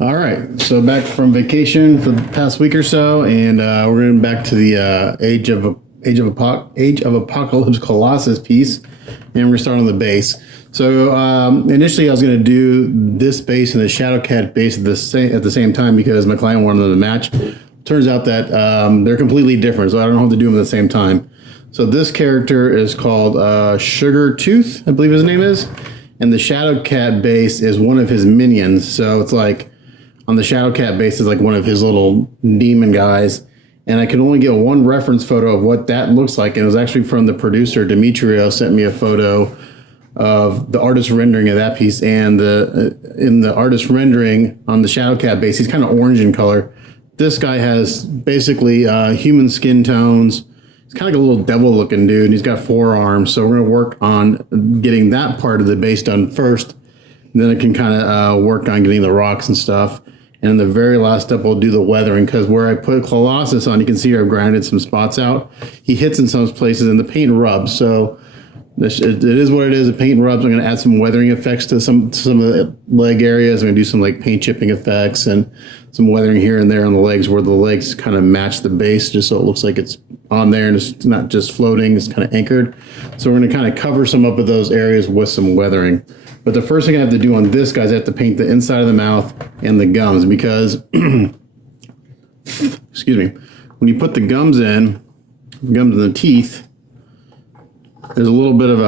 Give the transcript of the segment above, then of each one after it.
All right, so back from vacation for the past week or so, and we're going back to the Age of Apocalypse Colossus piece, and we're starting on the base. So initially, I was going to do this base and the Shadowcat base at the same time because my client wanted them to match. Turns out that they're completely different, so I don't know how to do them at the same time. So this character is called Sugartooth, I believe his name is, and the Shadowcat base is one of his minions. So it's like on the Shadowcat base is like one of his little demon guys. And I could only get one reference photo of what that looks like. And it was actually from the producer, Demetrio, sent me a photo of the artist rendering of that piece. And in the artist rendering on the Shadowcat base, he's kind of orange in color. This guy has basically human skin tones. He's kind of like a little devil looking dude. And he's got 4 arms. So we're going to work on getting that part of the base done first. And then I can kind of work on getting the rocks and stuff. And in the very last step, we'll do the weathering, because where I put Colossus on, you can see I've grinded some spots out. He hits in some places and the paint rubs. So it is what it is. The paint rubs. I'm going to add some weathering effects to some of the leg areas. I'm going to do some like paint chipping effects and some weathering here and there on the legs where the legs kind of match the base, just so it looks like it's on there and it's not just floating, it's kind of anchored. So we're going to kind of cover some up of those areas with some weathering. But the first thing I have to do on this, guys, I have to paint the inside of the mouth and the gums, because, excuse me, when you put the gums in the teeth, there's a little bit of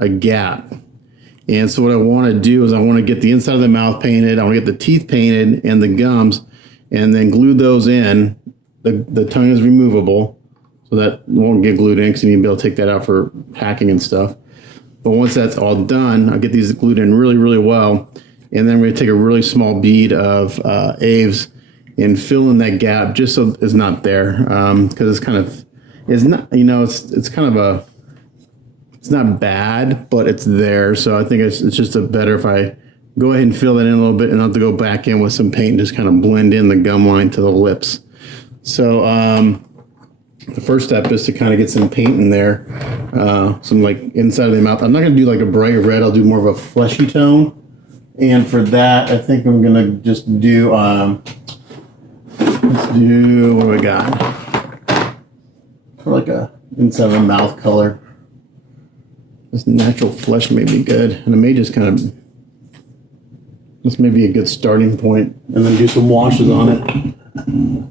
a gap. And so what I want to do is I want to get the inside of the mouth painted, I want to get the teeth painted and the gums, and then glue those in. The tongue is removable, so that won't get glued in, because you need to be able to take that out for packing and stuff. But once that's all done, I'll get these glued in really, really well. And then we're going to take a really small bead of Aves and fill in that gap just so it's not there. Because it's not, it's kind of it's not bad, but it's there. So I think it's just better if I go ahead and fill that in a little bit and not have to go back in with some paint and just kind of blend in the gum line to the lips. So, the first step is to kind of get some paint in there, some like inside of the mouth. I'm not going to do like a bright red. I'll do more of a fleshy tone. And for that, I think I'm going to just do, let's do, what do we got? For like a inside of the mouth color. This natural flesh may be good. And it may just kind of, this may be a good starting point. And then do some washes on it.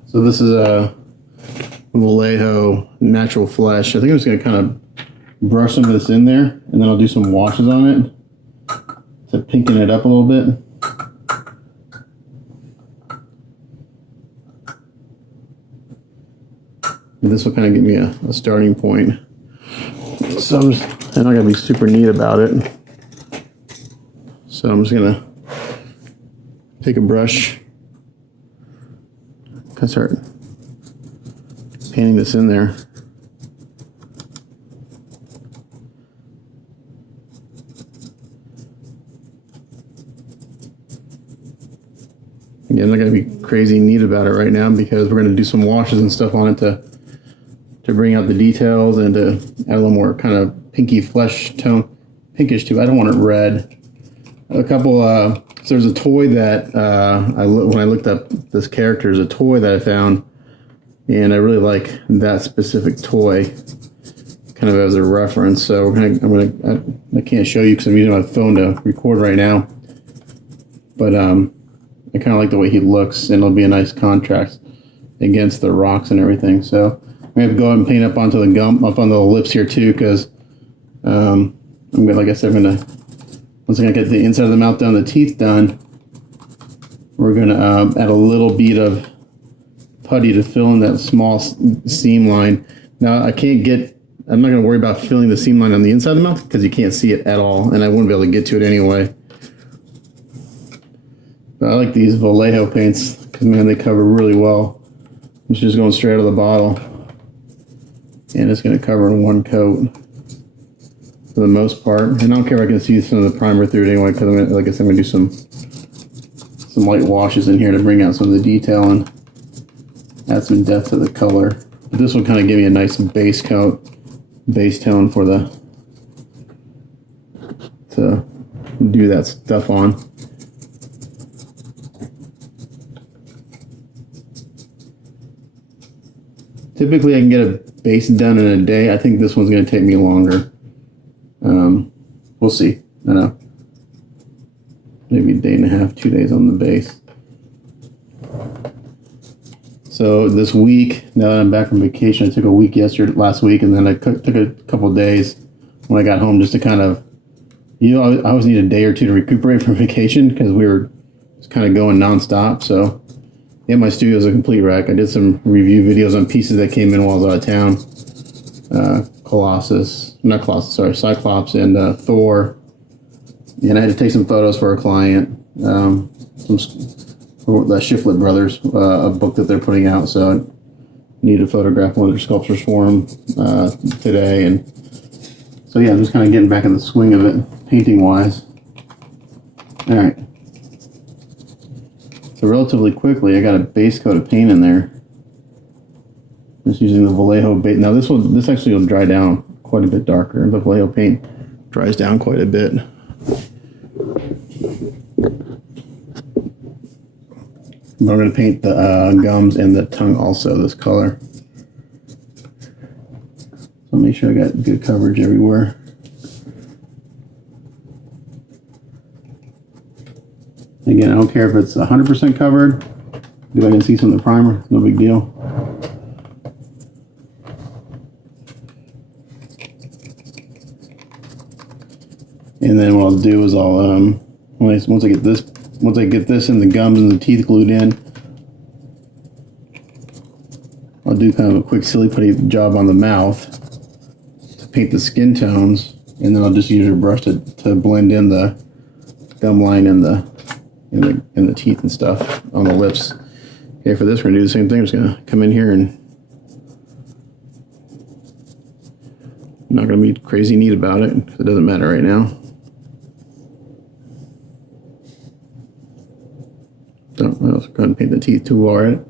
So this is a Vallejo natural flesh. I think I'm just going to kind of brush some of this in there, and then I'll do some washes on it to pinken it up a little bit. And this will kind of give me a starting point. So I'm not going to be super neat about it. So I'm just going to take a brush, kind of start painting this in there. Again, I'm not going to be crazy neat about it right now, because we're going to do some washes and stuff on it to bring out the details and to add a little more kind of pinky flesh tone, pinkish too. I don't want it red. A couple, so there's a toy that when I looked up this character, there's a toy that I found. And I really like that specific toy, kind of as a reference. So I can't show you because I'm using my phone to record right now. But I kind of like the way he looks, and it'll be a nice contrast against the rocks and everything. So I'm going to go ahead and paint up onto the gum, up on the lips here too, because I'm gonna, like I said, once I get the inside of the mouth done, the teeth done, we're gonna add a little bead of putty to fill in that small seam line. Now I'm not going to worry about filling the seam line on the inside of the mouth, because you can't see it at all, and I wouldn't be able to get to it anyway. But I like these Vallejo paints, because man, they cover really well. It's just going straight out of the bottle, and it's going to cover in one coat for the most part. And I don't care if I can see some of the primer through it anyway, because like I said, I'm going to do some light washes in here to bring out some of the detail and add some depth to the color. But this will kind of give me a nice base tone for to do that stuff on. Typically I can get a base done in a day. I think this one's going to take me longer. We'll see. I don't know. Maybe a day and a half, 2 days on the base. So this week, now that I'm back from vacation, I took a week last week, and then I took a couple of days when I got home just to kind of, I always need a day or two to recuperate from vacation because we were just kind of going nonstop. So yeah, my studio is a complete wreck. I did some review videos on pieces that came in while I was out of town. Cyclops and Thor. And I had to take some photos for a client. The Shiflett Brothers, a book that they're putting out. So I need to photograph one of their sculptures for them today. And so yeah, I'm just kind of getting back in the swing of it, painting wise. All right. So relatively quickly, I got a base coat of paint in there. Just using the Vallejo base. Now this actually will dry down quite a bit darker. The Vallejo paint dries down quite a bit. But I'm going to paint the gums and the tongue also this color. So make sure I got good coverage everywhere. Again, I don't care if it's 100% covered. If I can see some of the primer, no big deal. And then what I'll do is once I get this and the gums and the teeth glued in, I'll do kind of a quick silly putty job on the mouth to paint the skin tones, and then I'll just use a brush to blend in the gum line and the teeth and stuff on the lips. Okay, for this we're gonna do the same thing. I'm just gonna come in here and I'm not gonna be crazy neat about it because it doesn't matter right now. So I'll also go ahead and paint the teeth too while we're at it.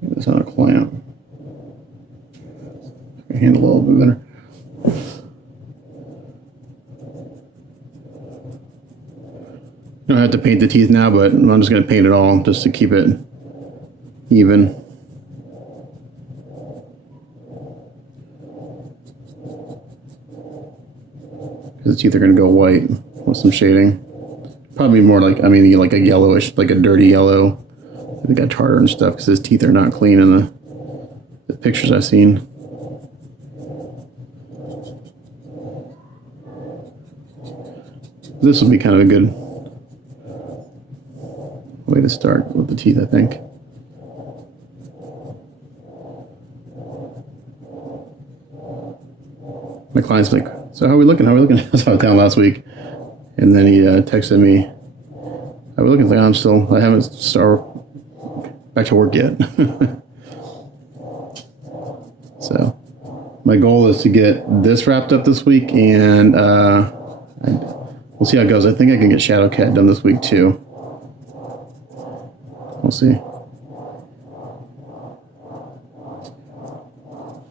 Get this on a clamp. I can handle a little bit better. I don't have to paint the teeth now, but I'm just going to paint it all just to keep it even. Because the teeth are going to go white with some shading. Probably more like a yellowish, like a dirty yellow. I think I tartar and stuff because his teeth are not clean in the pictures I've seen. This will be kind of a good way to start with the teeth, I think. My client's like, so how are we looking? I was out of town last week. And then he texted me, how are we looking? Like, I haven't started back to work yet. So my goal is to get this wrapped up this week, and we'll see how it goes. I think I can get Shadow Cat done this week too. We'll see.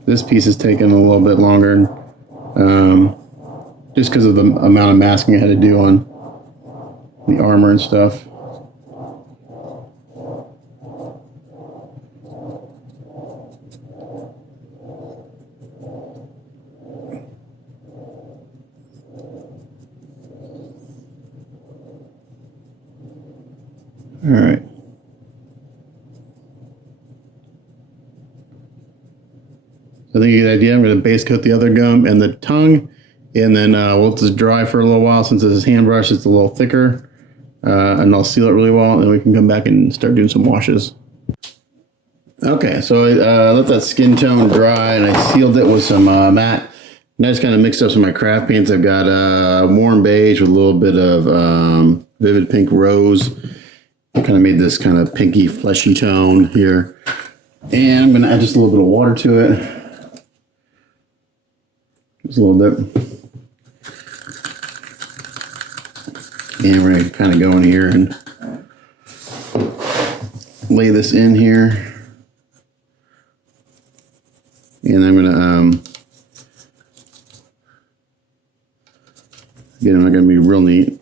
This piece is taking a little bit longer, just because of the amount of masking I had to do on the armor and stuff. All right. I think you get the idea. I'm going to base coat the other gum and the tongue, and then we'll just dry for a little while. Since this is hand brush, it's a little thicker, and I'll seal it really well, and then we can come back and start doing some washes. Okay, so I let that skin tone dry, and I sealed it with some matte. And I just kind of mixed up some of my craft paints. I've got warm beige with a little bit of vivid pink rose. I kind of made this kind of pinky, fleshy tone here. And I'm going to add just a little bit of water to it. Just a little bit. And we're going to kind of go in here and lay this in here. And I'm gonna again, I'm not gonna be real neat.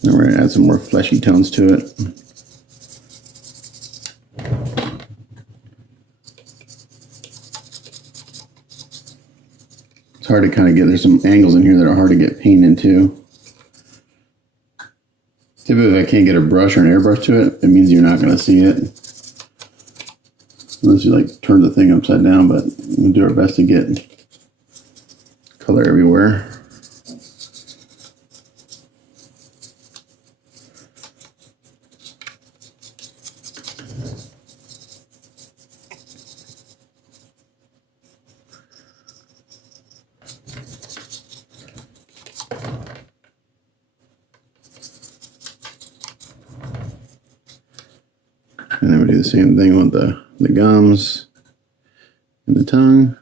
Then we're gonna add some more fleshy tones to it. It's hard to kind of get, there's some angles in here that are hard to get paint into. Typically, if I can't get a brush or an airbrush to it, it means you're not going to see it. Unless you like turn the thing upside down, but we'll do our best to get color everywhere. And then we do the same thing with the gums and the tongue.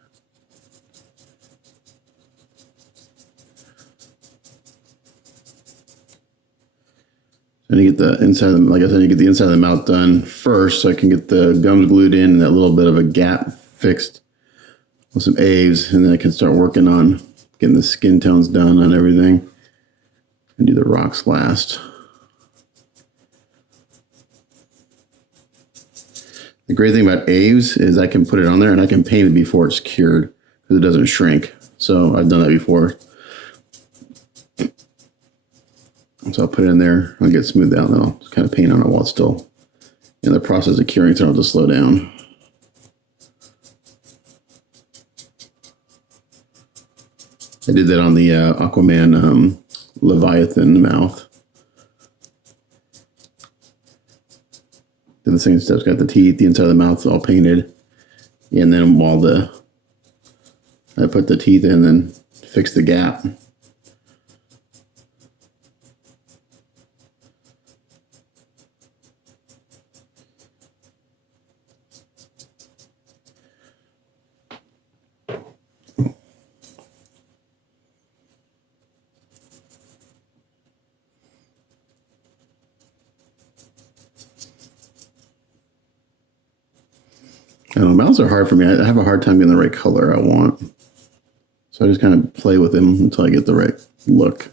And you get the inside of the, like I said, you get the inside of the mouth done first, so I can get the gums glued in and that little bit of a gap fixed with some A's, and then I can start working on getting the skin tones done on everything and do the rocks last. The great thing about A's is I can put it on there and I can paint it before it's cured because it doesn't shrink. So I've done that before. So I'll put it in there, I'll get it smoothed out, and then I'll just kind of paint on it while it's still in the process of curing, so I'll just slow down. I did that on the Aquaman Leviathan mouth. Did the same steps, got the teeth, the inside of the mouth all painted. And then while I put the teeth in, then fix the gap. I don't know, mouths are hard for me. I have a hard time getting the right color I want. So I just kind of play with them until I get the right look.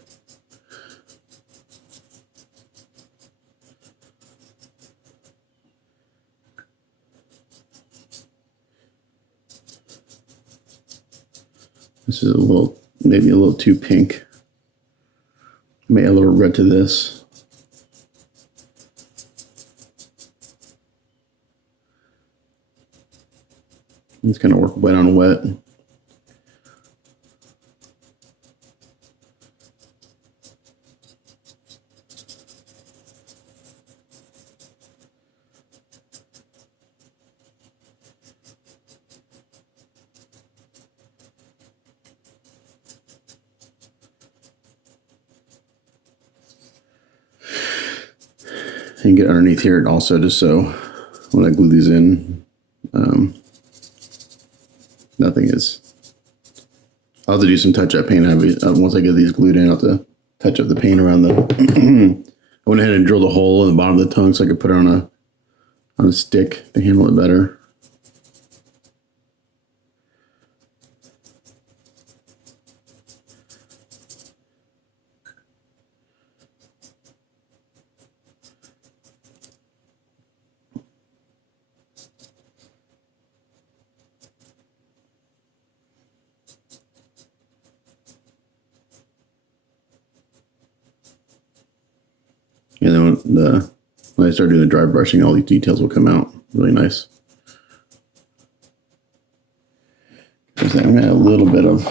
This is maybe a little too pink. Maybe a little red to this. Just kind of work wet on wet. And get underneath here also, just so when I glue these in, nothing is. I'll have to do some touch-up paint. Once I get these glued in, I'll have to touch up the paint around the. I went ahead and drilled a hole in the bottom of the tongue so I could put it on a stick to handle it better. And then when I start doing the dry brushing, all these details will come out really nice. I'm going to add a little bit of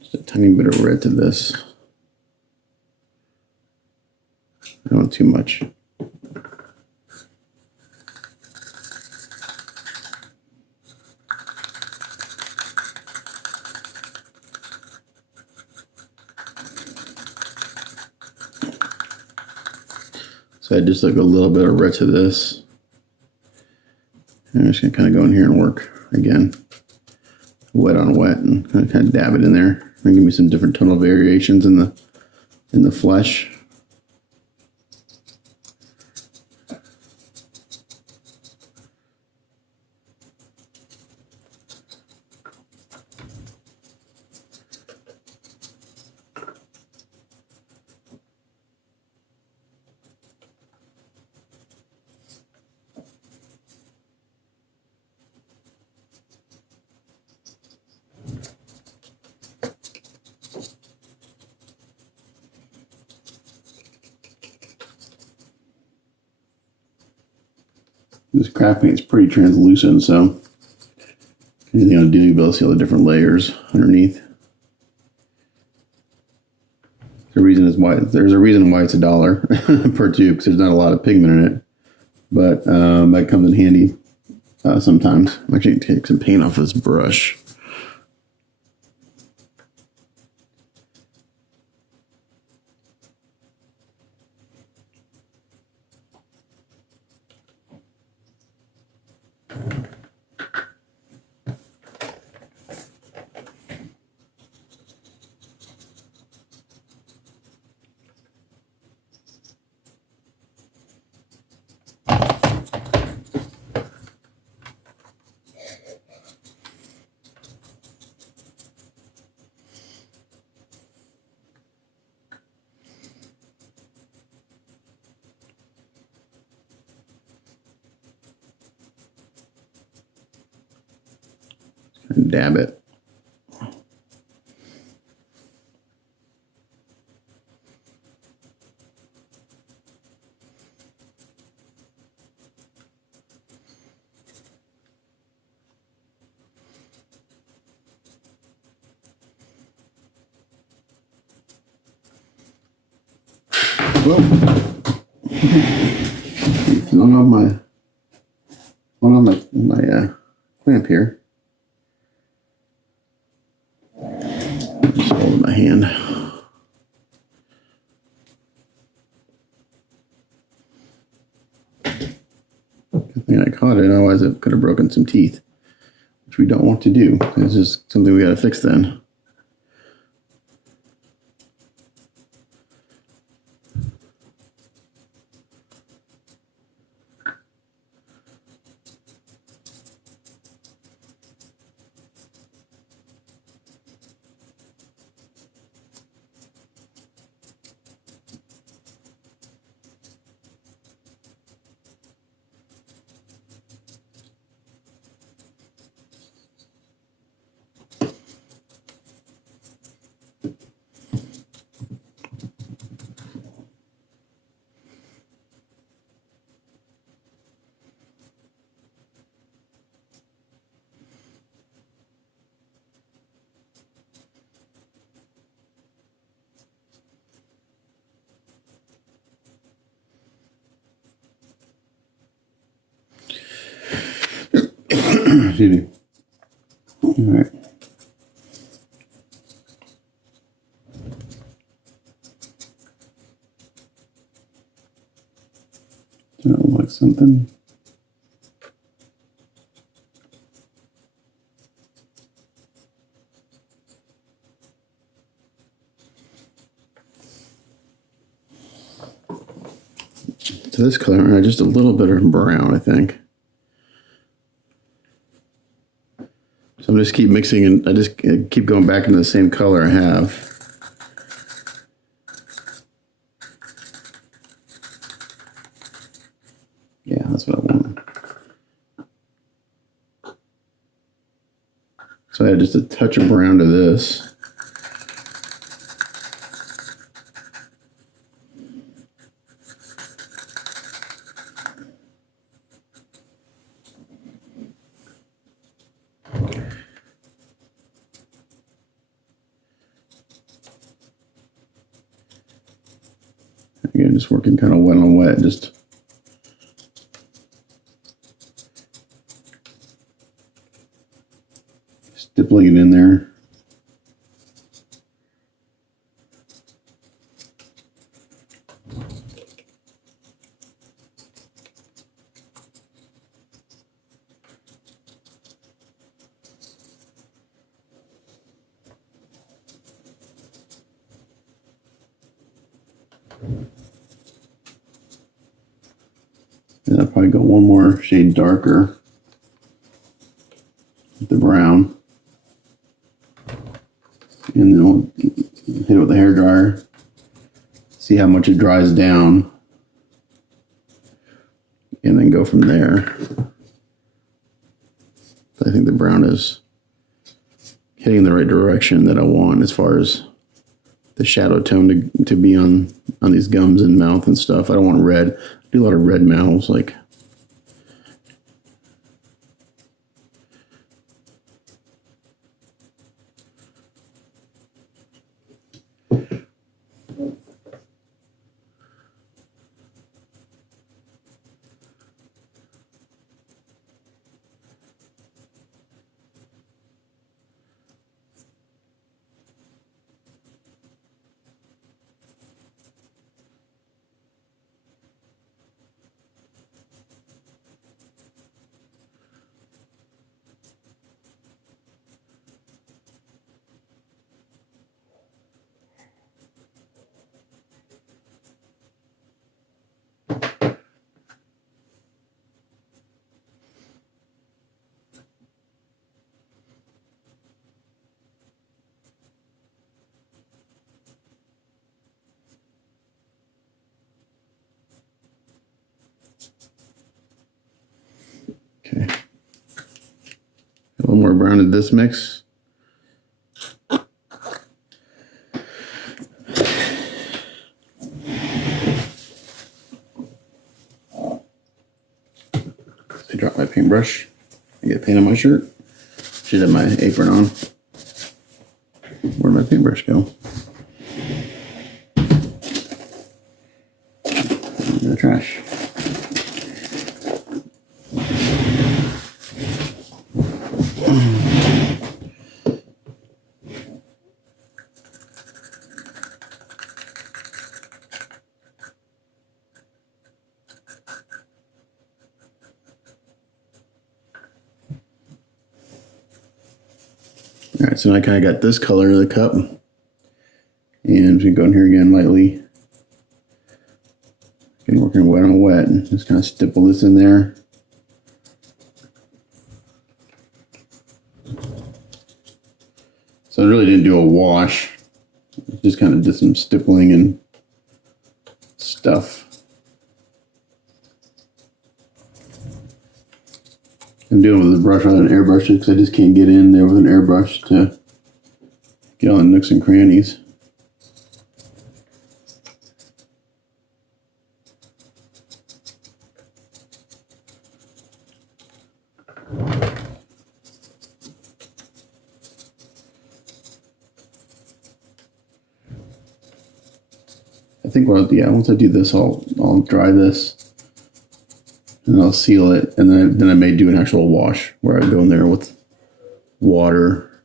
just a tiny bit of red to this. I don't want too much. So I just took a little bit of red to this. And I'm just going to kind of go in here and work again. Wet on wet and kind of dab it in there. And give me some different tonal variations in the flesh. This craft paint is pretty translucent, so anything I'll do, you'll be able to see all the different layers underneath. There's a reason why it's $1 per tube, because there's not a lot of pigment in it. But that comes in handy sometimes. I'm actually going to take some paint off this brush. And dab it. Well, long on my clamp here. Just hold it in my hand. Good thing I caught it, otherwise it could have broken some teeth, which we don't want to do. It's just something we got to fix then. Excuse me. All right. Does that look like something? To this color, just a little bit of brown, I think. So I just keep mixing, and I just keep going back into the same color I have. Yeah, that's what I want. So I add just a touch of brown to this. Again, just working kind of wet on wet, just stippling it in there. And I'll probably go one more shade darker with the brown. And then we'll hit it with the hairdryer. See how much it dries down. And then go from there. I think the brown is heading in the right direction that I want as far as the shadow tone to be on these gums and mouth and stuff. I don't want red. I do a lot of red mouths, like. Okay. A little more brown in this mix. I dropped my paintbrush. I get paint on my shirt. Should have my apron on. Where'd my paintbrush go? In the trash. All right, so I kind of got this color of the cup. And we go in here again lightly. Again, working wet on wet. And just kind of stipple this in there. So I really didn't do a wash. Just kind of did some stippling and stuff. I'm dealing with a brush rather than airbrush because I just can't get in there with an airbrush to get all the nooks and crannies. I think once I do this, I'll dry this. And I'll seal it, and then I may do an actual wash where I go in there with water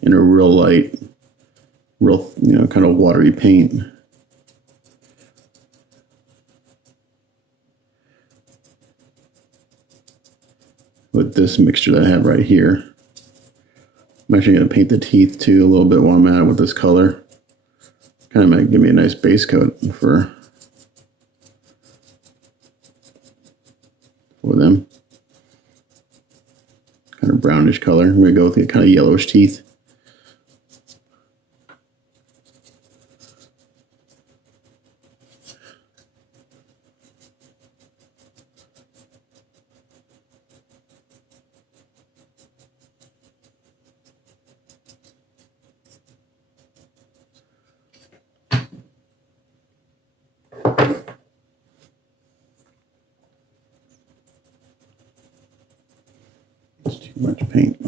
and a real light, kind of watery paint. With this mixture that I have right here. I'm actually going to paint the teeth too a little bit while I'm at it with this color. Kind of might give me a nice base coat for them. Kind of brownish color. I'm going to go with the kind of yellowish teeth. It's too much paint.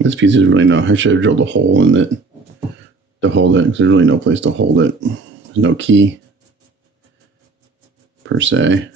This piece is really I should have drilled a hole in it. to hold it, because there's really no place to hold it. There's no key per se.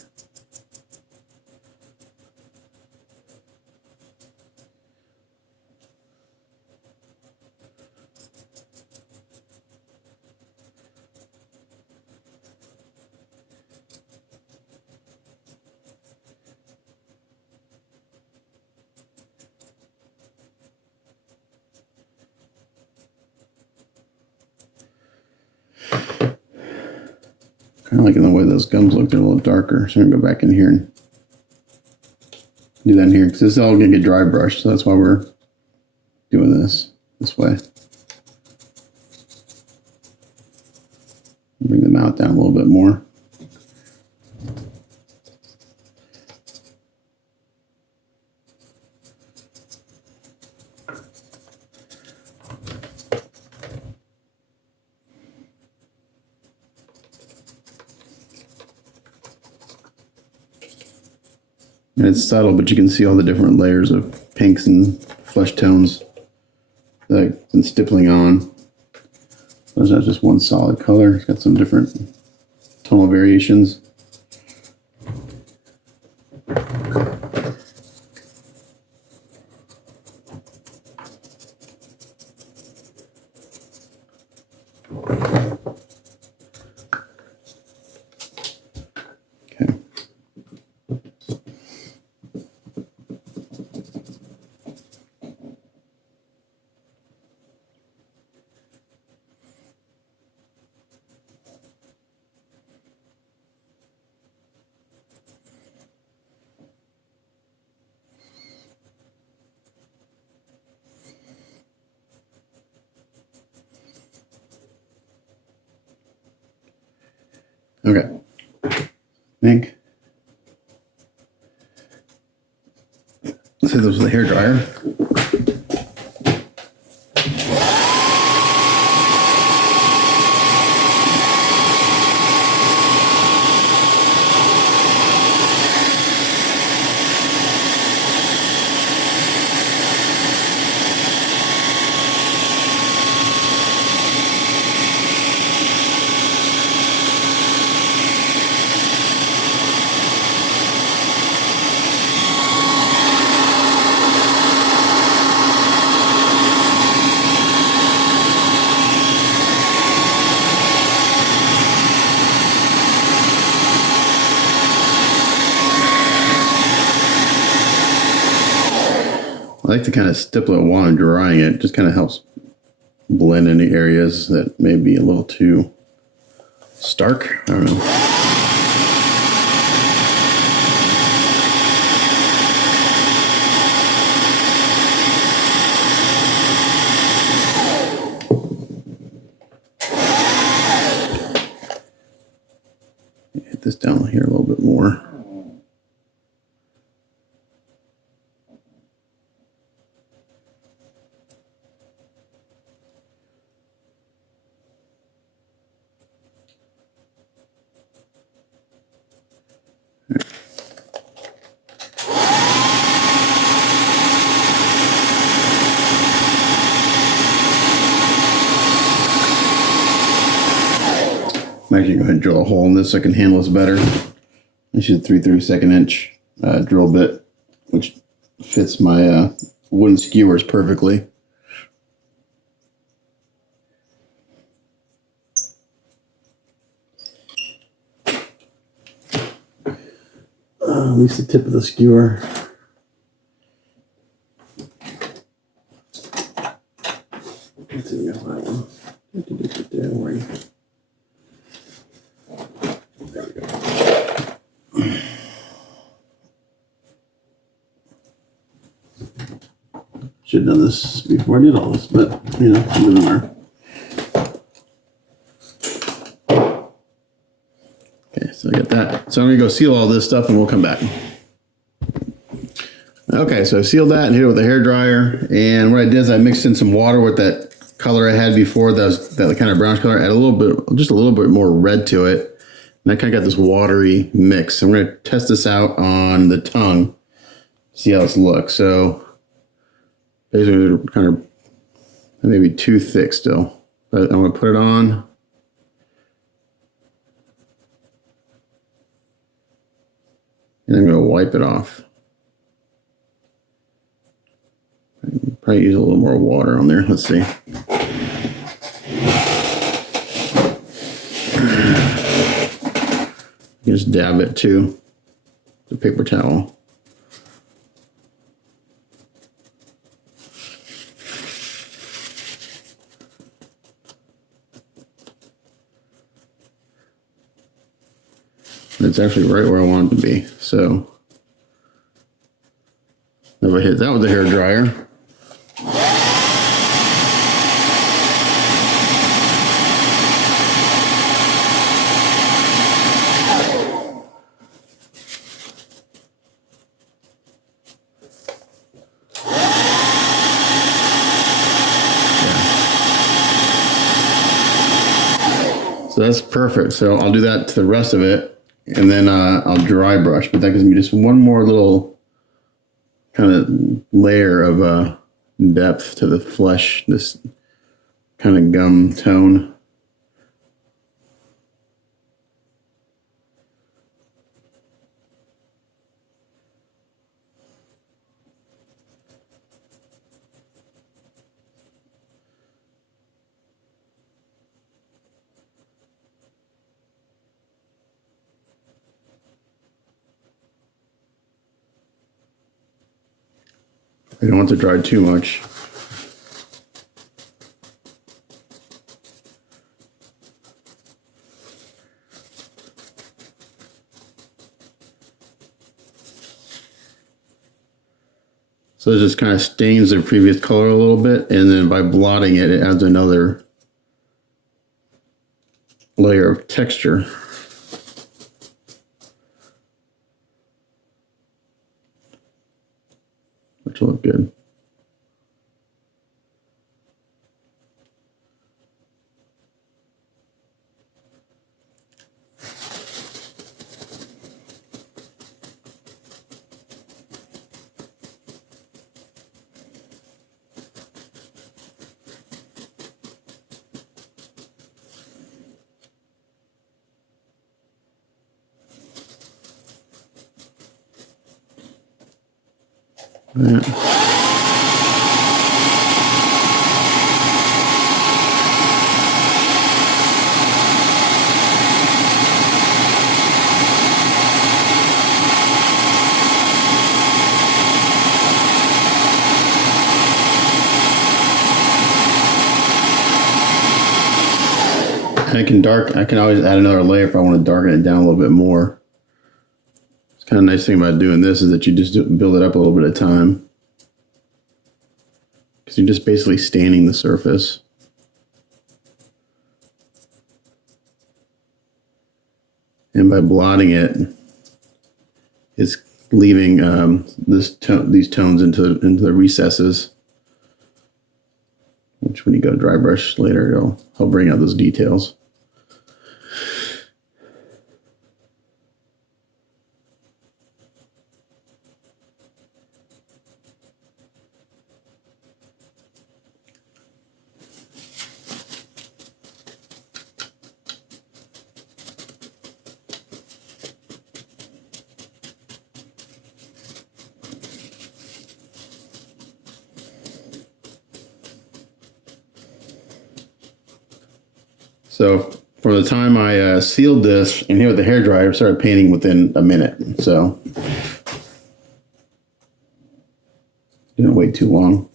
Kind of like in the way those gums look, they're a little darker. So I'm gonna go back in here and do that in here, because this is all gonna get dry brushed. So that's why we're doing this way. Bring them out down a little bit more. And it's subtle, but you can see all the different layers of pinks and flesh tones that I've been stippling on. So it's not just one solid color. It's got some different tonal variations. Okay, I think. Let's say this was a hair dryer. I like to kind of stipple it while I'm drying it. Just kind of helps blend any areas that may be a little too stark. I don't know. Hit this down here a little bit more. I'm actually going to go ahead and drill a hole in this so I can handle this better. This is a 3/32 inch drill bit, which fits my wooden skewers perfectly. At least the tip of the skewer. Let's see, we got that one. There we go. Should have done this before I did all this, but you know, it doesn't matter. Okay, so I got that. So I'm gonna go seal all this stuff and we'll come back. Okay, so I sealed that and hit it with a hair dryer. And what I did is I mixed in some water with that color I had before, that kind of brownish color. Add a little bit, just a little bit more red to it. And I kind of got this watery mix. I'm going to test this out on the tongue, see how this looks. So basically, kind of maybe too thick still. But I'm going to put it on. And I'm going to wipe it off. Probably use a little more water on there. Let's see. Just dab it too. The paper towel. It's actually right where I want it to be. So if I hit that with a hair dryer, so that's perfect. So I'll do that to the rest of it, and then I'll dry brush. But that gives me just one more little kind of layer of depth to the flesh, this kind of gum tone. I don't want to dry too much. So it just kind of stains the previous color a little bit, and then by blotting it, it adds another layer of texture. Which will look good. Yeah. I can always add another layer if I want to darken it down a little bit more. It's kind of nice thing about doing this is that you just build it up a little bit at a time. Because you're just basically staining the surface. And by blotting it, it's leaving these tones into the recesses. Which when you go dry brush later, it'll bring out those details. So from the time I sealed this and hit with the hairdryer, I started painting within a minute. So didn't wait too long.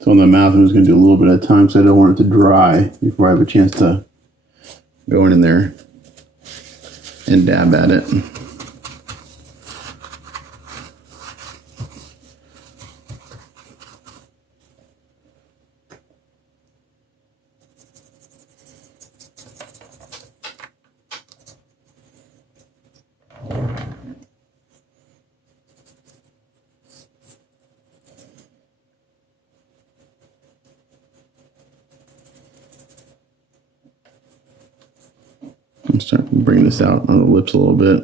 So on the mouth, I'm just going to do a little bit at a time, so I don't want it to dry before I have a chance to go in there and dab at it. I'm starting to bring this out on the lips a little bit.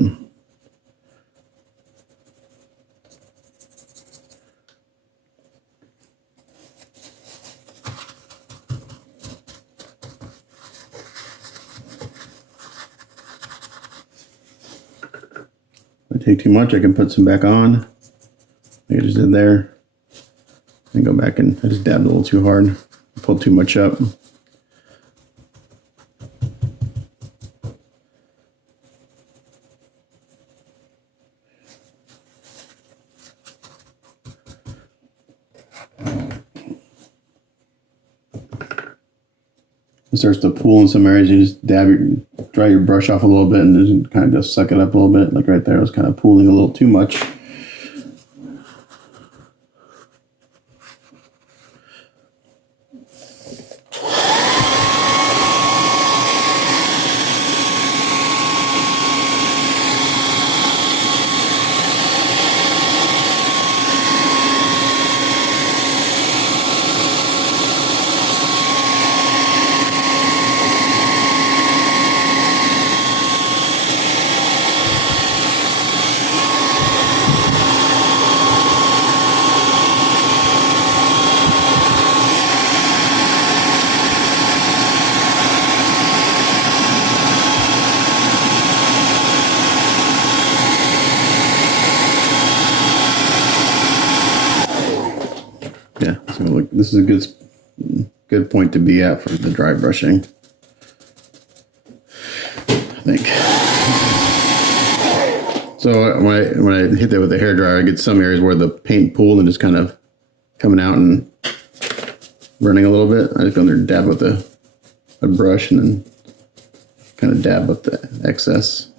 If I take too much, I can put some back on. Like I just did there. And go back and I just dabbed a little too hard. Pulled too much up. It starts to pool in some areas. You just dry your brush off a little bit and just kind of just suck it up a little bit. Like right there, it was kind of pooling a little too much. Yeah, so look, this is a good point to be at for the dry brushing, I think. So when I hit that with the hair dryer, I get some areas where the paint pooled and just kind of coming out and burning a little bit. I just go in there and dab with a brush and then kind of dab up the excess.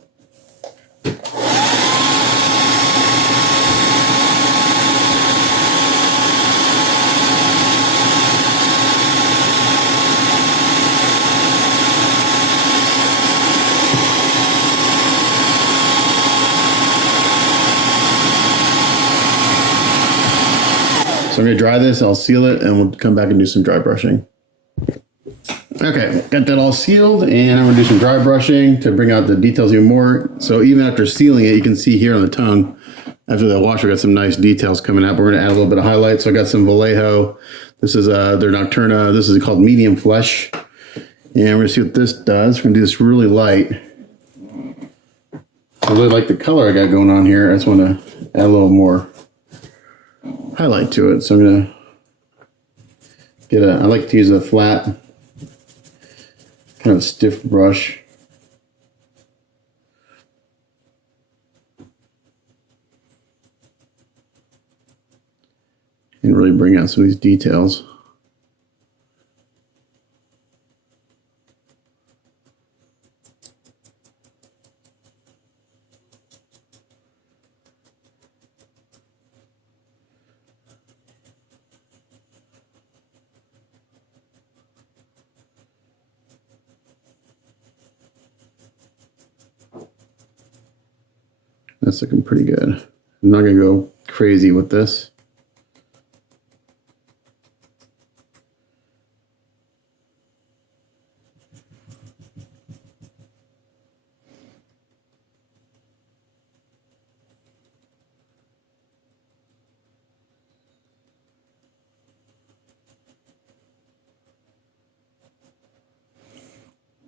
So I'm going to dry this, I'll seal it, and we'll come back and do some dry brushing. Okay, got that all sealed, and I'm going to do some dry brushing to bring out the details even more. So even after sealing it, you can see here on the tongue, after the wash, we got some nice details coming out. But we're going to add a little bit of highlight. So I got some Vallejo. This is their Nocturna. This is called Medium Flesh. And we're going to see what this does. We're going to do this really light. I really like the color I got going on here. I just want to add a little more highlight to it. So I'm going to I like to use a flat, kind of stiff brush. And really bring out some of these details. That's looking pretty good. I'm not going to go crazy with this.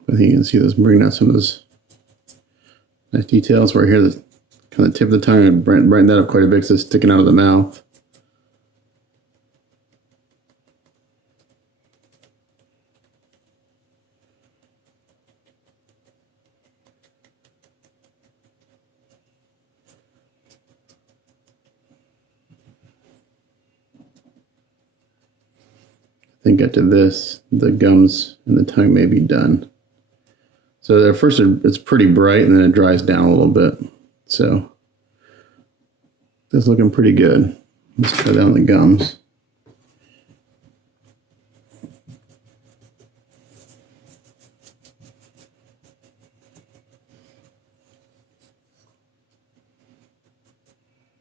I think you can see this bringing out some of those nice details right here. The kind of tip of the tongue and brighten that up quite a bit because it's sticking out of the mouth. I think after this, the gums and the tongue may be done. So at first it's pretty bright and then it dries down a little bit. So that's looking pretty good. Let's try that on the gums.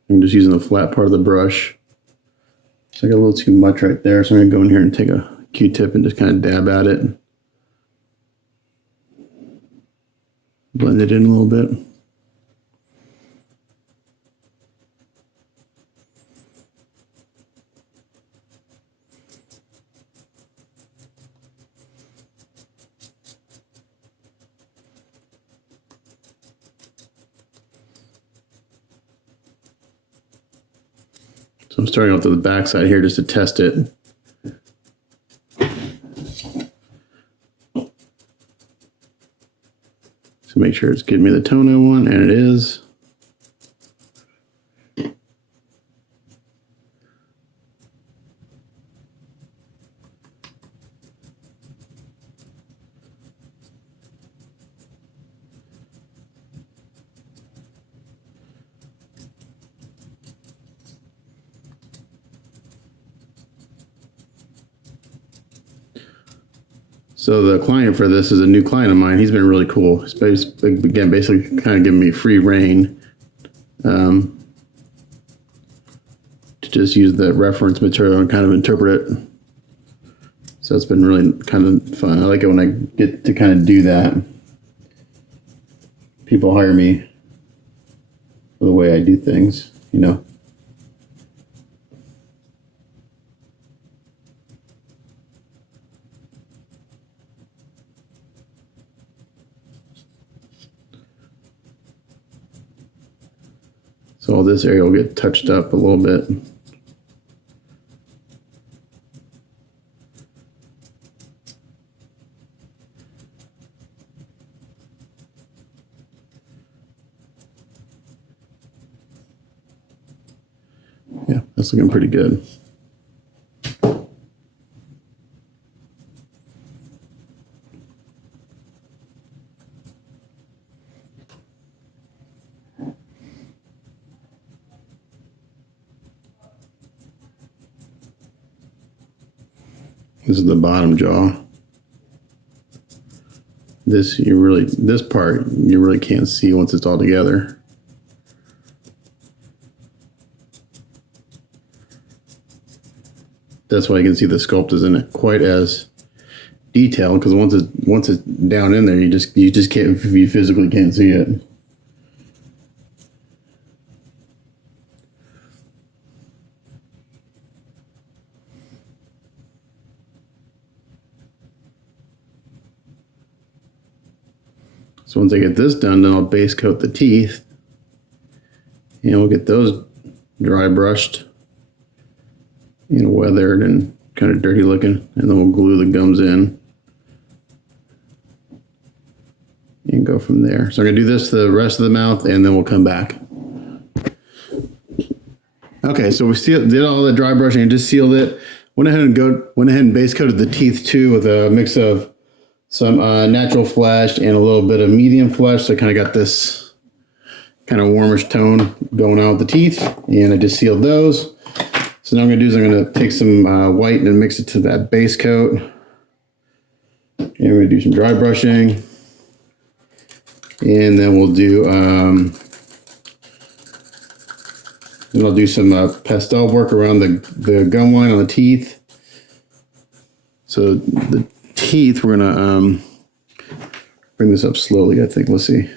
I'm just using the flat part of the brush. So I got a little too much right there. So I'm going to go in here and take a Q-tip and just kind of dab at it. blend it in a little bit. So I'm starting off to the back side here just to test it. So make sure it's giving me the tone I want, and it is. So the client for this is a new client of mine. He's been really cool. He's again basically kind of giving me free reign to just use the reference material and kind of interpret it. So it's been really kind of fun. I like it when I get to kind of do that. People hire me for the way I do things, you know. So all this area will get touched up a little bit. Yeah, that's looking pretty good. This is the bottom jaw. This part you really can't see once it's all together. That's why you can see the sculpt isn't quite as detailed, because once it's down in there, you just can't, you physically can't see it. So once I get this done, then I'll base coat the teeth, and we'll get those dry brushed, you know, weathered and kind of dirty looking, and then we'll glue the gums in and go from there. So I'm gonna do this to the rest of the mouth, and then we'll come back. Okay, so we did all the dry brushing and just sealed it. Went ahead and base coated the teeth too with a mix of some natural flesh and a little bit of medium flesh. So I kind of got this kind of warmish tone going on with the teeth, and I just sealed those. So now what I'm gonna do is I'm gonna take some white and mix it to that base coat. And we're gonna do some dry brushing. And then we'll do, then I'll do some pastel work around the gum line on the teeth. So the teeth, we're gonna bring this up slowly, I think. Let's see.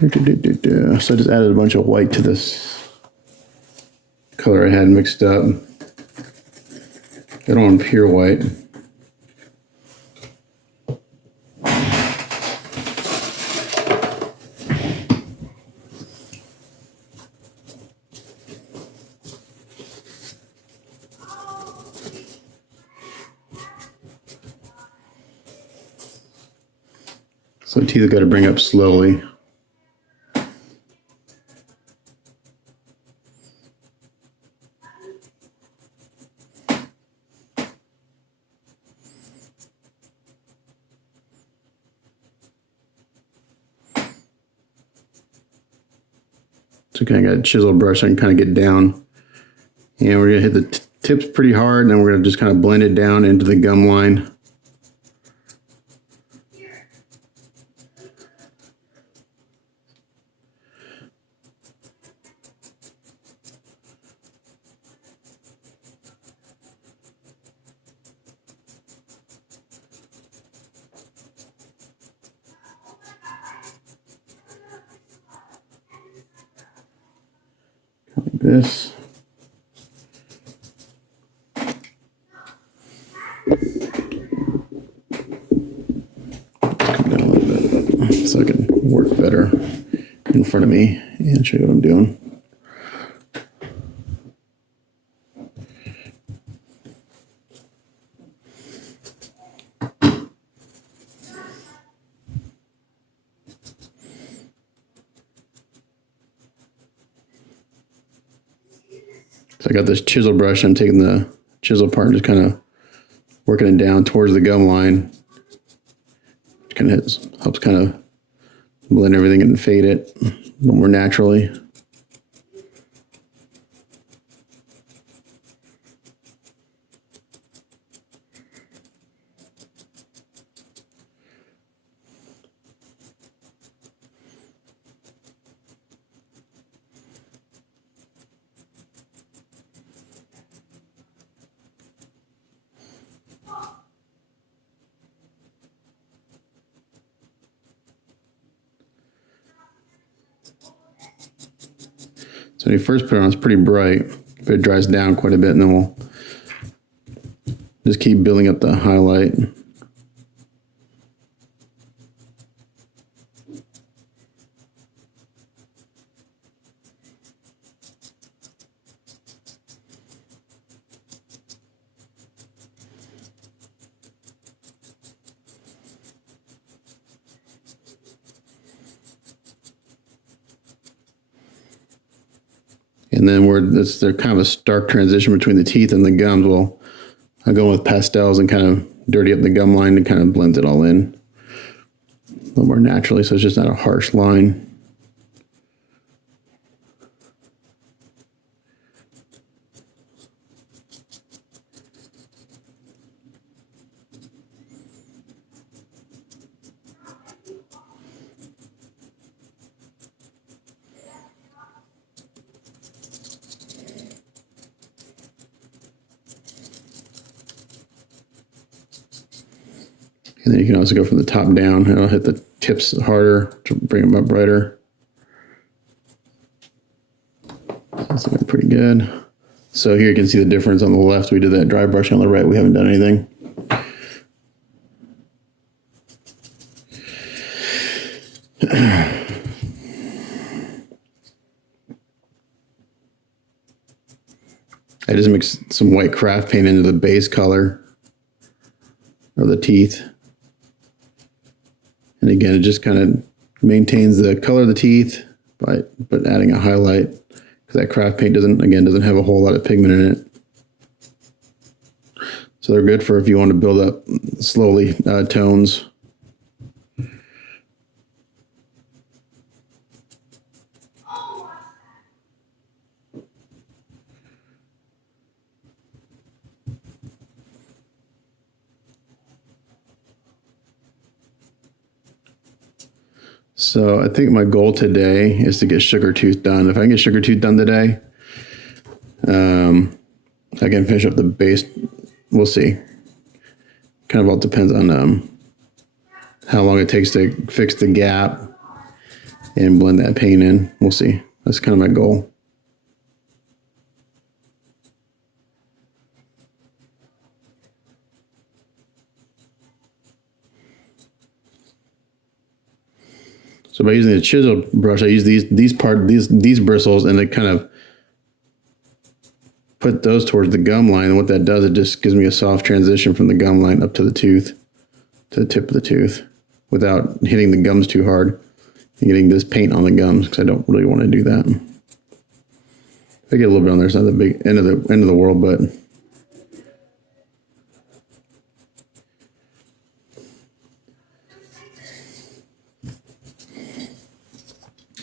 So I just added a bunch of white to this color I had mixed up. I don't want pure white. So teeth have got to bring up slowly. So kind of got a chisel brush and kind of get down. And we're gonna hit the tips pretty hard, and then we're gonna just kind of blend it down into the gum line. this. Come down a little bit so I can work better in front of me and show you what I'm doing. So I got this chisel brush. I'm taking the chisel part and just kind of working it down towards the gum line. Which kind of helps kind of blend everything and fade it a little more naturally. So when you first put it on, it's pretty bright, but it dries down quite a bit, and then we'll just keep building up the highlight. And then there's kind of a stark transition between the teeth and the gums. Well, I go with pastels and kind of dirty up the gum line and kind of blends it all in a little more naturally, so it's just not a harsh line. And then you can also go from the top down, and I'll hit the tips harder to bring them up brighter. That's looking pretty good. So here you can see the difference. On the left, we did that dry brush. On the right, we haven't done anything. I just mixed some white craft paint into the base color of the teeth. And again, it just kind of maintains the color of the teeth but adding a highlight, because that craft paint doesn't have a whole lot of pigment in it. So they're good for if you want to build up slowly tones. So I think my goal today is to get Sugartooth done. If I can get Sugartooth done today, I can finish up the base. We'll see. Kind of all depends on how long it takes to fix the gap and blend that paint in. We'll see. That's kind of my goal. So by using the chisel brush, I use these bristles, and it kind of put those towards the gum line. And what that does, it just gives me a soft transition from the gum line up to the tooth, to the tip of the tooth, without hitting the gums too hard and getting this paint on the gums, because I don't really want to do that. If I get a little bit on there, it's not the big end of the world, but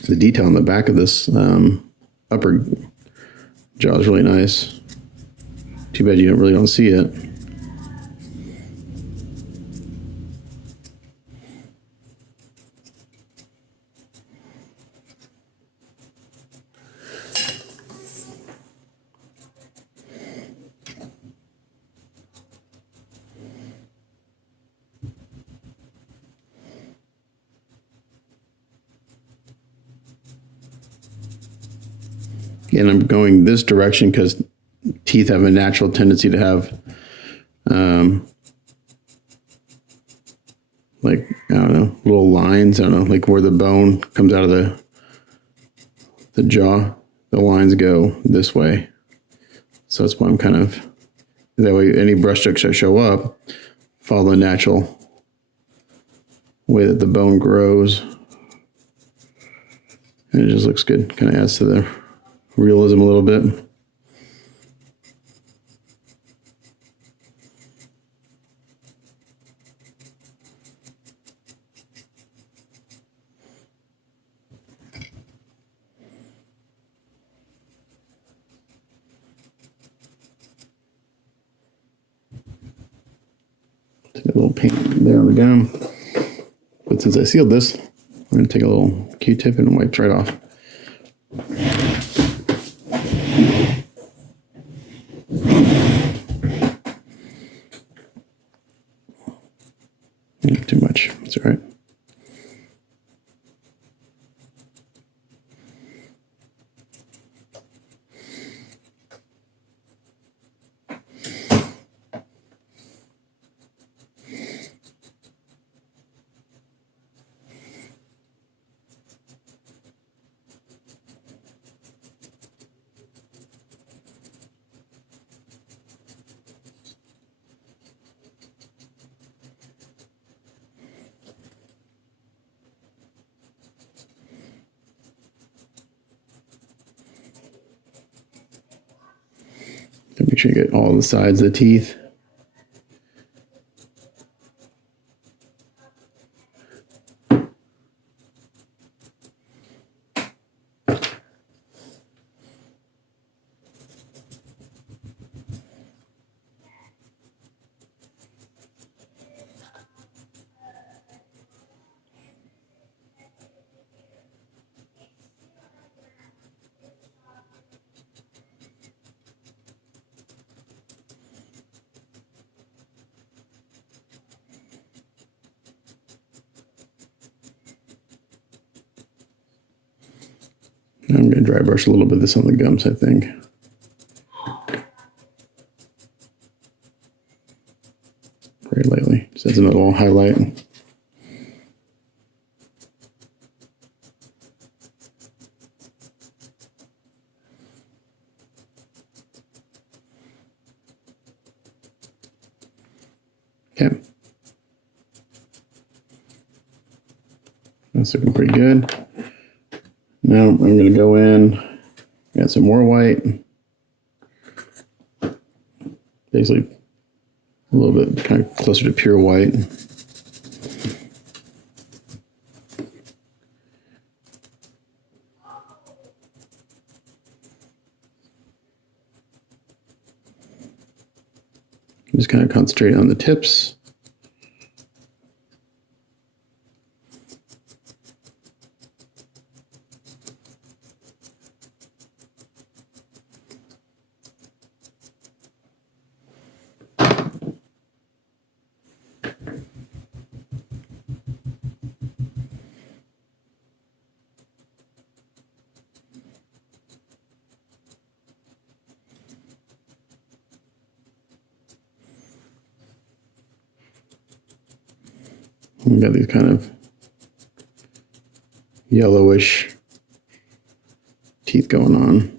the detail on the back of this upper jaw is really nice. Too bad you really don't see it. and I'm going this direction because teeth have a natural tendency to have, like, I don't know, little lines. I don't know, like where the bone comes out of the jaw. The lines go this way. So that's why I'm kind of, that way any brush strokes that show up follow the natural way that the bone grows. And it just looks good. Kind of adds to the realism a little bit. Take a little paint there on the gum. But since I sealed this, I'm going to take a little Q-tip and wipe right off. Not too much. It's all right. Make sure you get all the sides of the teeth. I'm going to dry brush a little bit of this on the gums, I think. Very lightly. Just adds another little highlight. Okay. That's looking pretty good. Now I'm going to go in, add some more white, basically a little bit kind of closer to pure white. Just kind of concentrate on the tips. We've got these kind of yellowish teeth going on.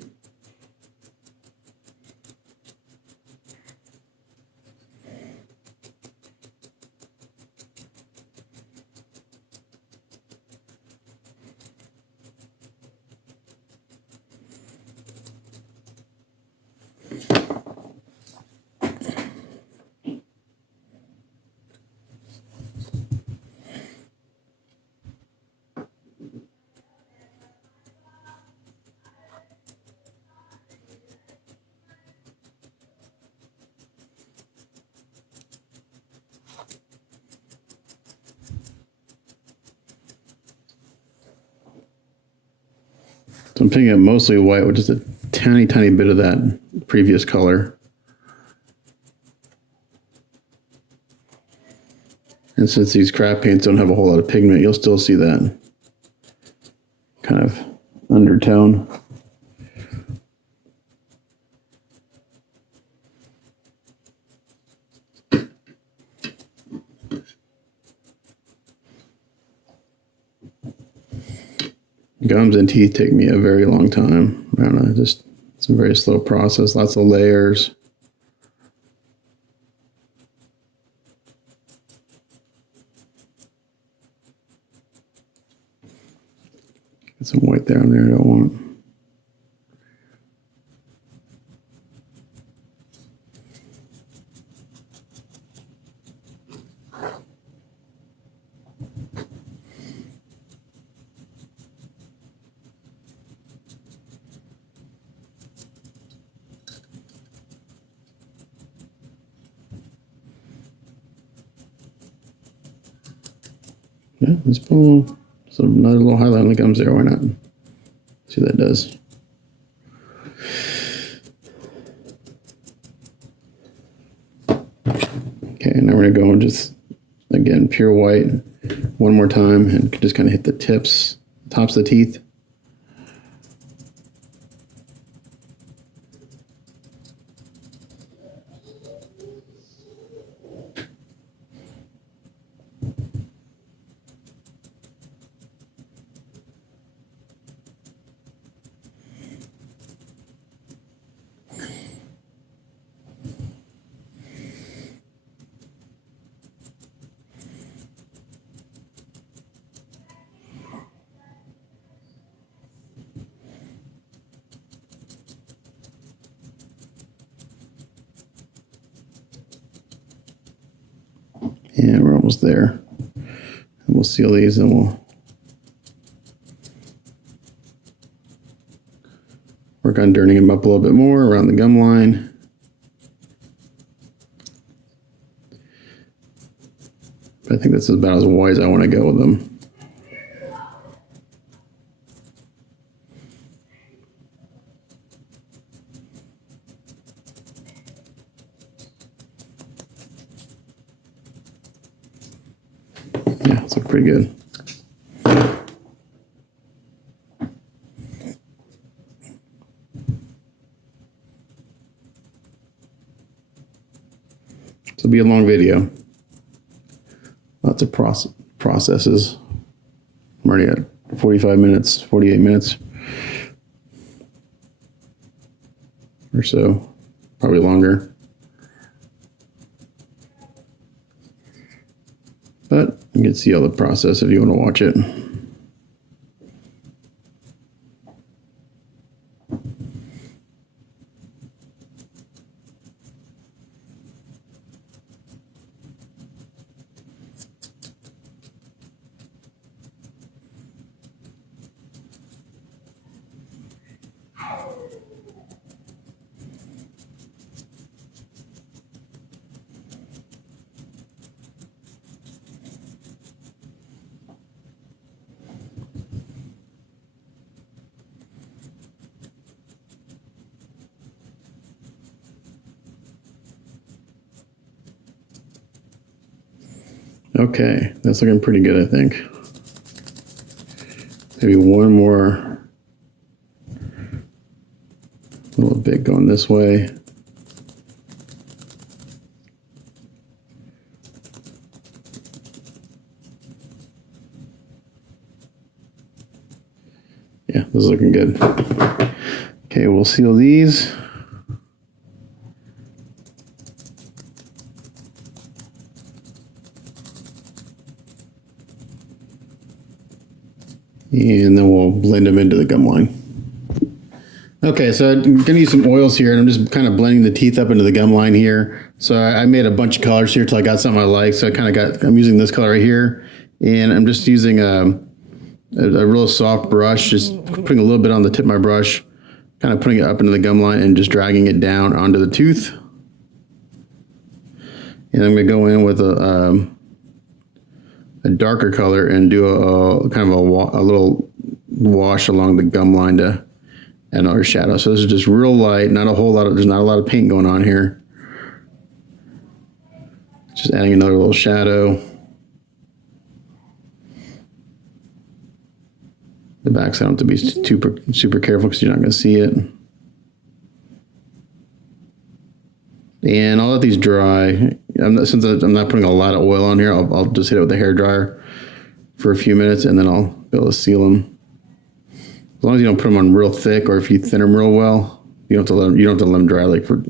So I'm picking up mostly white with just a tiny, tiny bit of that previous color. And since these craft paints don't have a whole lot of pigment, you'll still see that kind of undertone. Gums and teeth take me a very long time. I don't know, just it's a very slow process, lots of layers. Get some white there on there I don't want. Yeah, let's pull another little highlight on the gums there. Why not? See what that does. Okay, now we're going to go and just, again, pure white one more time and just kind of hit the tops of the teeth. And we're almost there. And we'll seal these and we'll work on dirtying them up a little bit more around the gum line. But I think this is about as white as I want to go with them. Yeah, it's looking pretty good. This will be a long video. Lots of processes. I'm already at 45 minutes, 48 minutes or so, probably longer. But you can see all the process if you want to watch it. Okay, that's looking pretty good, I think. Maybe one more little bit going this way. Yeah, this is looking good. Okay, we'll seal these. And then we'll blend them into the gum line. Okay, so I'm going to use some oils here, and I'm just kind of blending the teeth up into the gum line here. So I made a bunch of colors here till I got something I like. So I'm using this color right here, and I'm just using a real soft brush, just putting a little bit on the tip of my brush, kind of putting it up into the gum line and just dragging it down onto the tooth. And I'm going to go in with a darker color and do a kind of a little wash along the gum line to add another shadow. So this is just real light, not a whole lot of, there's not a lot of paint going on here. Just adding another little shadow. The backside, I don't have to be super careful because you're not going to see it. And I'll let these dry. Since I'm not putting a lot of oil on here, I'll just hit it with the hair dryer for a few minutes, and then I'll be able to seal them. As long as you don't put them on real thick, or if you thin them real well, you don't have to let them dry like for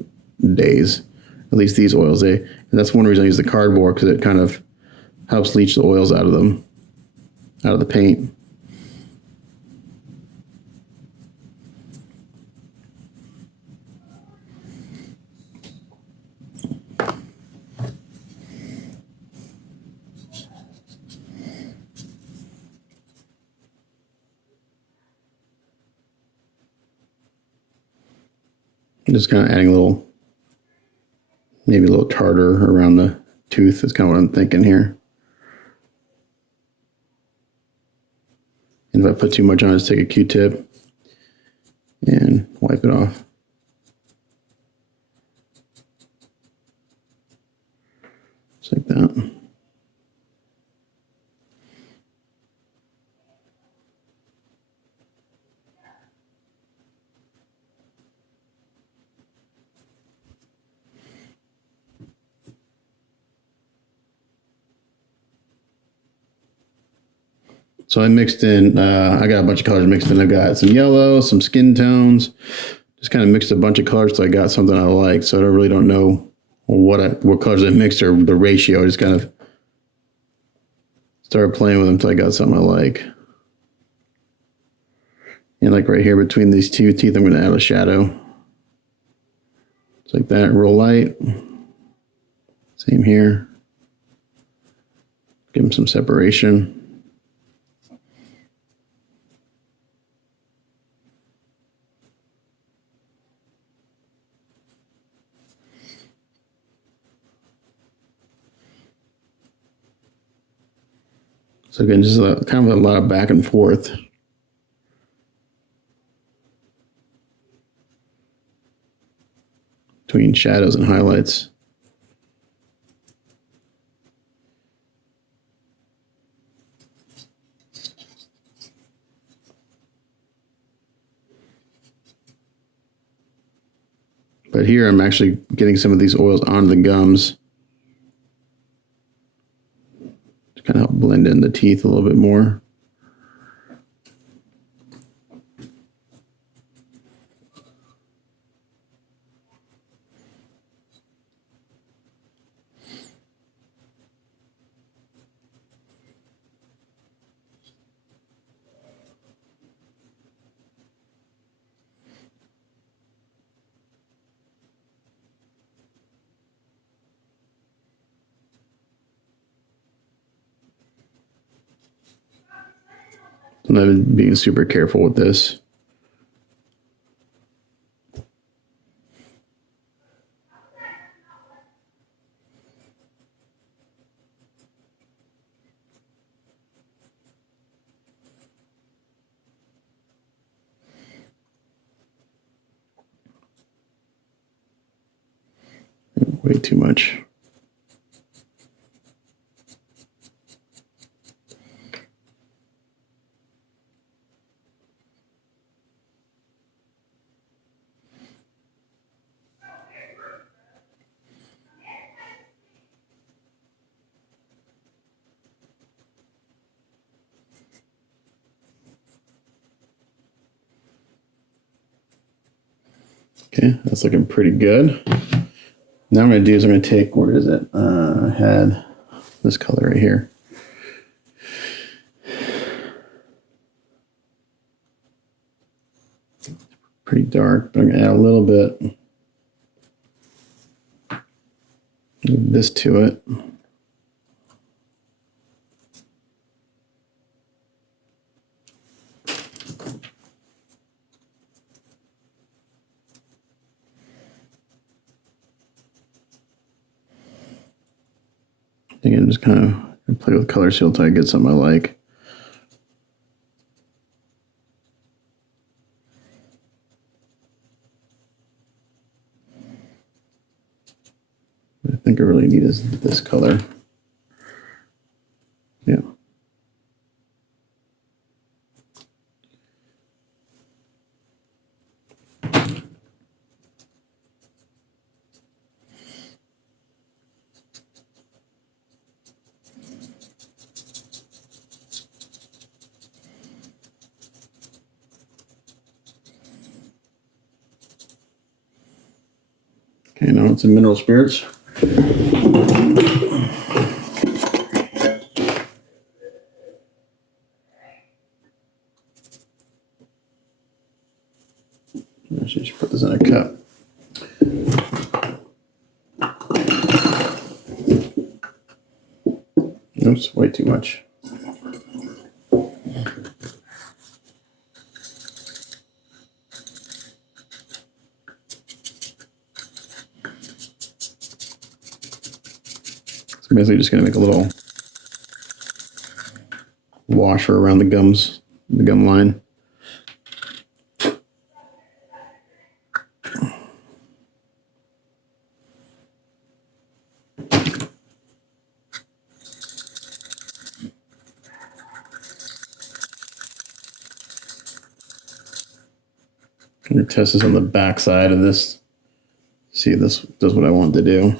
days. At least these oils, and that's one reason I use the cardboard, because it kind of helps leach the oils out of them, out of the paint. I'm just kind of adding maybe a little tartar around the tooth. That's kind of what I'm thinking here. And if I put too much on, just take a Q-tip and wipe it off. Just like that. So I mixed in, I got a bunch of colors mixed in. I got some yellow, some skin tones, just kind of mixed a bunch of colors till I got something I like. So I really don't know what colors I mixed or the ratio. I just kind of started playing with them until I got something I like. And like right here between these two teeth, I'm going to add a shadow. Just like that, real light. Same here. Give them some separation. So again, just kind of a lot of back and forth. Between shadows and highlights. But here I'm actually getting some of these oils onto the gums. Kind of help blend in the teeth a little bit more. And I've been being super careful with this. Way too much. Okay, that's looking pretty good. Now I'm going to do is I'm going to take, where is it? I had this color right here. Pretty dark, but I'm going to add a little bit of this to it. Again, just kind of play with color seal until I get something I like. What I think I really need is this color. Yeah. Okay, now it's in mineral spirits. I should just put this in a cup. Oops, way too much. So basically just going to make a little washer around the gums, the gum line. I'm going to test this on the back side of this. See if this does what I want to do.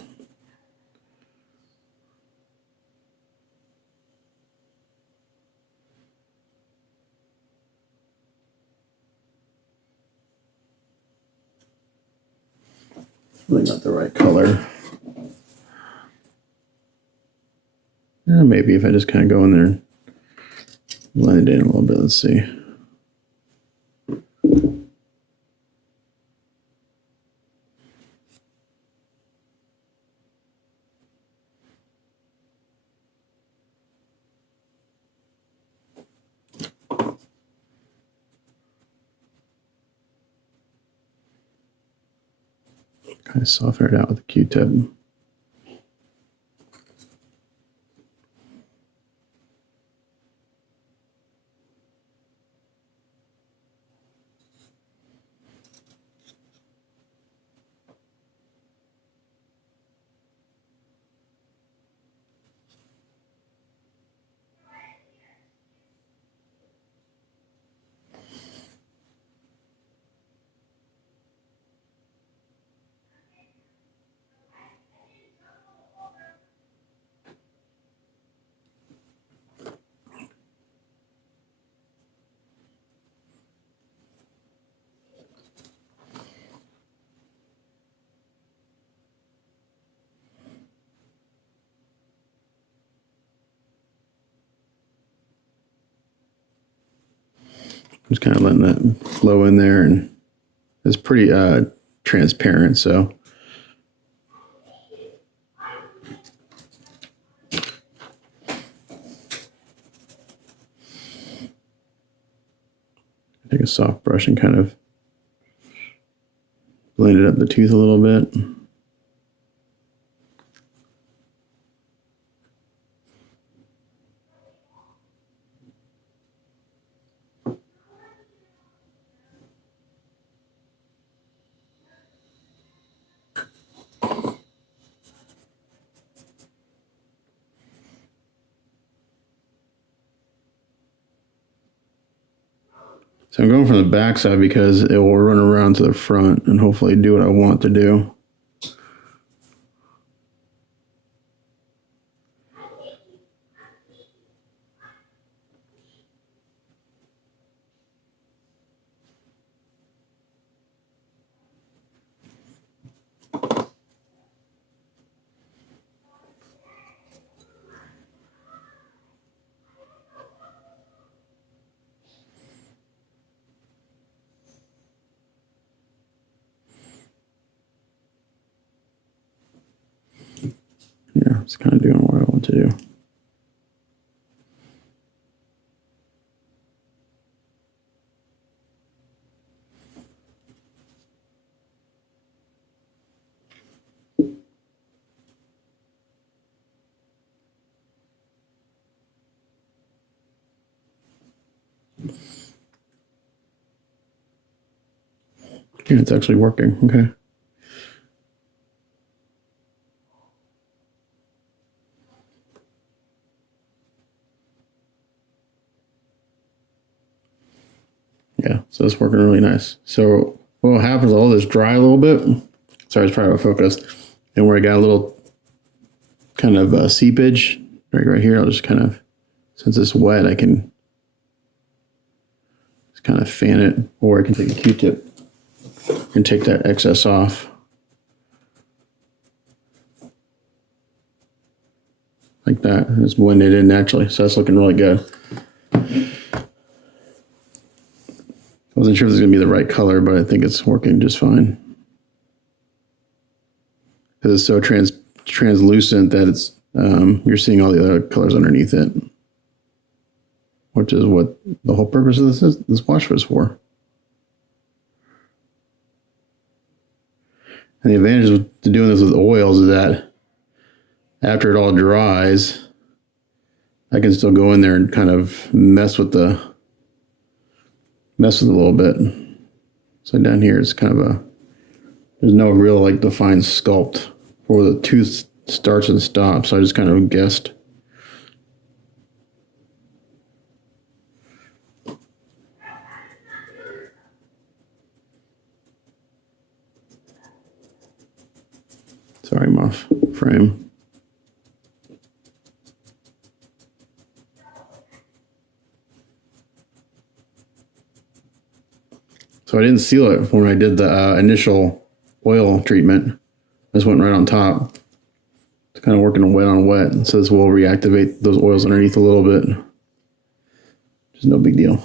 Really not the right color. Yeah, maybe if I just kind of go in there and blend it in a little bit. Let's see. Kind of soften it out with a Q-tip. Just kind of letting that flow in there, and it's pretty transparent, so take a soft brush and kind of blend it up the tooth a little bit. So I'm going from the back side because it will run around to the front and hopefully do what I want to do. Yeah, it's kind of doing what I want to do. Yeah, it's actually working. Okay. Yeah, so it's working really nice. So what happens, all this dry a little bit. Sorry, it's probably out of focus. And where I got a little kind of seepage right here, I'll just kind of, since it's wet, I can just kind of fan it, or I can take a Q-tip and take that excess off. like that. It's blended in naturally, so that's looking really good. I wasn't sure if it's going to be the right color, but I think it's working just fine. Because it's so translucent that it's you're seeing all the other colors underneath it, which is what the whole purpose of this wash was for. And the advantage of doing this with oils is that after it all dries, I can still go in there and kind of mess with it a little bit. So down here it's kind of there's no real like defined sculpt where the tooth starts and stops. So I just kind of guessed. Sorry, I'm off frame. So I didn't seal it when I did the initial oil treatment. I just went right on top. It's kind of working wet on wet. So this will reactivate those oils underneath a little bit. Just no big deal.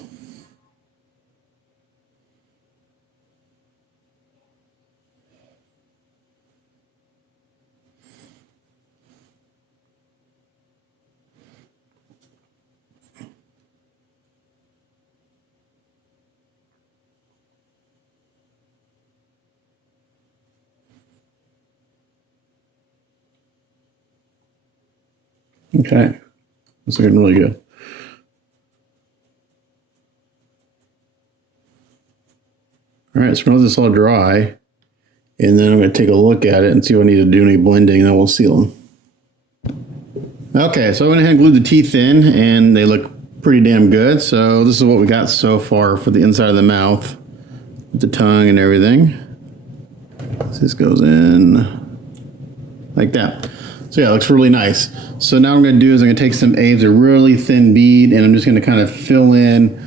Okay, it's looking really good. All right, so we're gonna let this all dry, and then I'm gonna take a look at it and see if I need to do any blending, and then we'll seal them. Okay, so I went ahead and glued the teeth in, and they look pretty damn good. So this is what we got so far for the inside of the mouth, with the tongue and everything. So this goes in like that. So yeah, it looks really nice. So now what I'm going to do is I'm going to take some A's, a really thin bead, and I'm just going to kind of fill in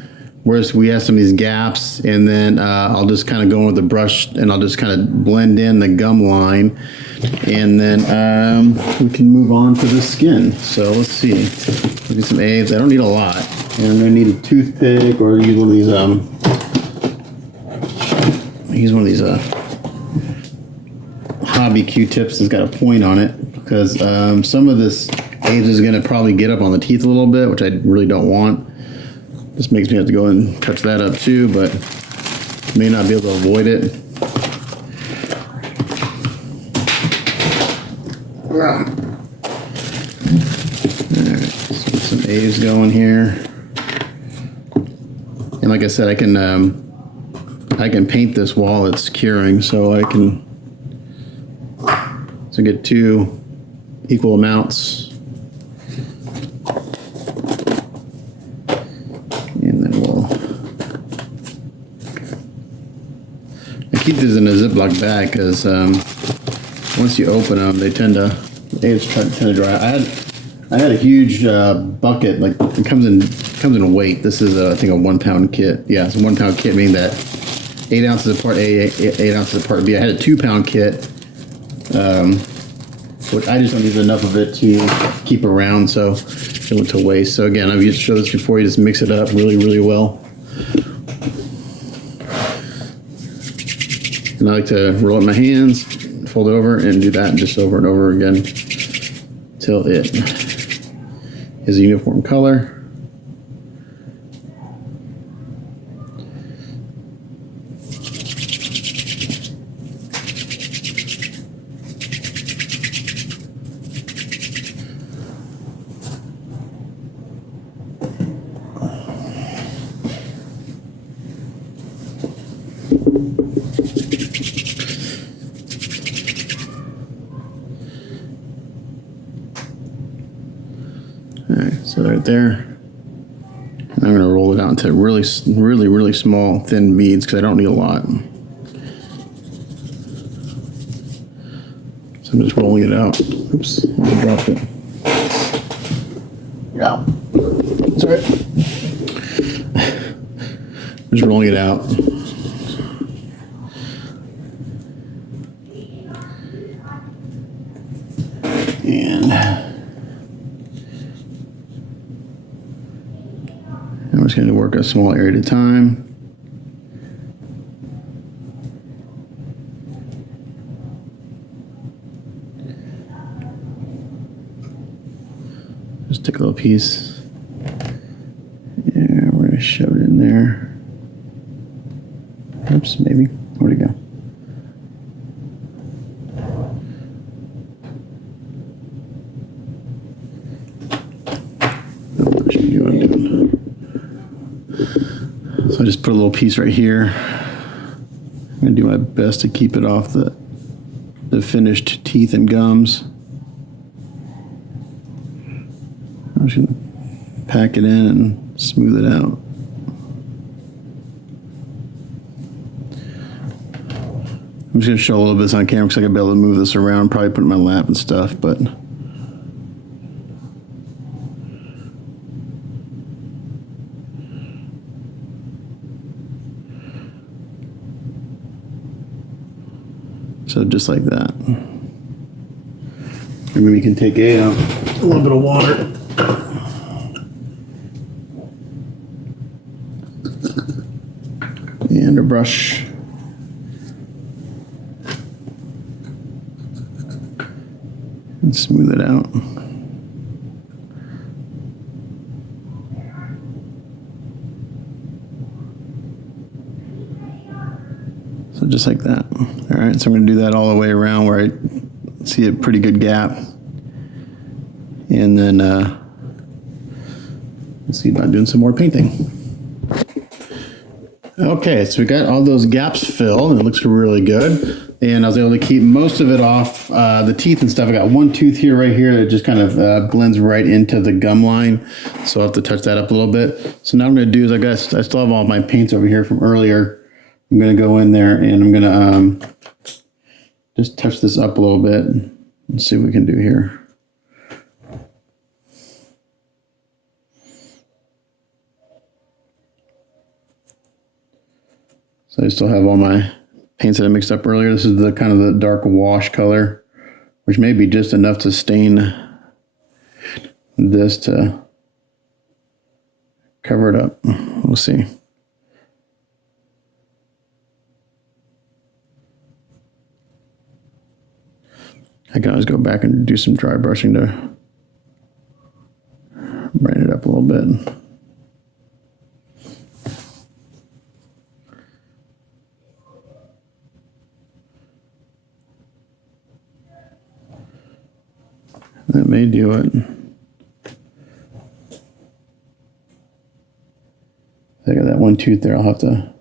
where we have some of these gaps, and then I'll just kind of go in with the brush, and I'll just kind of blend in the gum line, and then we can move on to the skin. So let's see. I'll do some A's. I don't need a lot, and I'm going to need a toothpick or use one of these hobby Q-tips that's got a point on it. Because some of this AIDS is going to probably get up on the teeth a little bit, which I really don't want. This makes me have to go and touch that up too, but may not be able to avoid it. Alright, so get some A's going here. And like I said, I can paint this while it's curing, so I can get two equal amounts, and then I keep these in a Ziploc bag because once you open them, they tend to dry. I had a huge bucket, like it comes in a weight. This is I think a 1 pound kit. Yeah, it's a 1 pound kit, meaning that 8 ounces of part A, 8 ounces of part B. I had a 2 pound kit. Which I just don't use enough of it to keep around, so it went to waste. So again, I've used to show this before. You just mix it up really, really well. And I like to roll up my hands, fold over, and do that just over and over again till it is a uniform color. Alright, so right there. And I'm going to roll it out into really, really, really small, thin beads because I don't need a lot. So I'm just rolling it out. Oops, I dropped it. Yeah. Sorry. I'm just rolling it out. And I'm just going to work a small area at a time. Just take a little piece. Yeah, we're going to shove it in there. Oops, maybe. Where'd it go? So I just put a little piece right here. I'm going to do my best to keep it off the finished teeth and gums. I'm just going to pack it in and smooth it out. I'm just going to show a little bit on camera because I can be able to move this around, probably put it in my lap and stuff, but so just like that. Maybe we can take a little bit of water. And a brush. And smooth it out. So just like that. All right, so I'm going to do that all the way around where I see a pretty good gap. And then let's see about doing some more painting. Okay, so we got all those gaps filled, and it looks really good. And I was able to keep most of it off the teeth and stuff. I got one tooth here, right here, that just kind of blends right into the gum line. So I'll have to touch that up a little bit. So now what I'm going to do is I still have all my paints over here from earlier. I'm going to go in there and I'm going to just touch this up a little bit and see what we can do here. So I still have all my paints that I mixed up earlier. This is the kind of the dark wash color, which may be just enough to stain this to cover it up. We'll see. I can always go back and do some dry brushing to brighten it up a little bit. That may do it. I got that one tooth there. I'll have to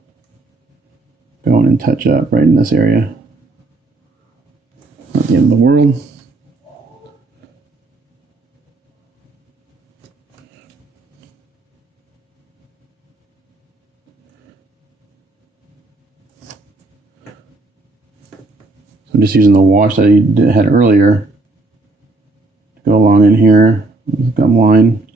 go in and touch up right in this area. Not the end of the world. So I'm just using the wash that I had earlier to go along in here, the gum line.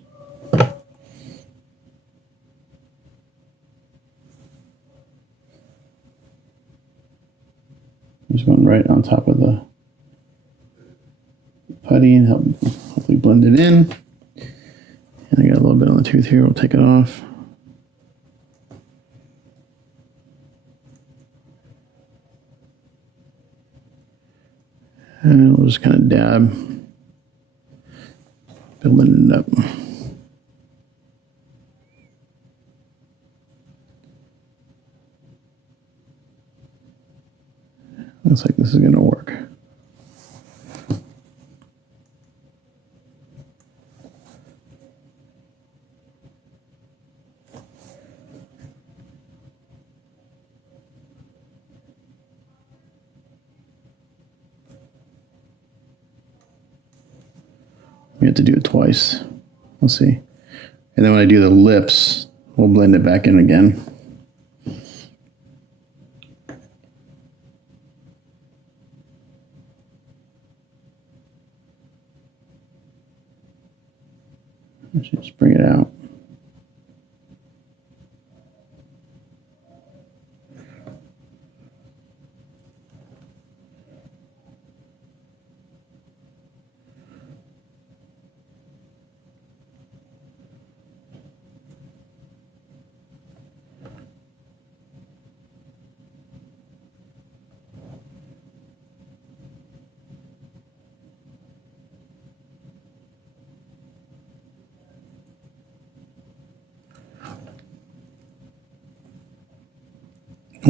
Just going right on top of the putty and hopefully blend it in. And I got a little bit on the tooth here. We'll take it off. And we'll just kind of dab, building it up. Looks like this is going to work. We have to do it twice. We'll see. And then when I do the lips, we'll blend it back in again. Just bring it out.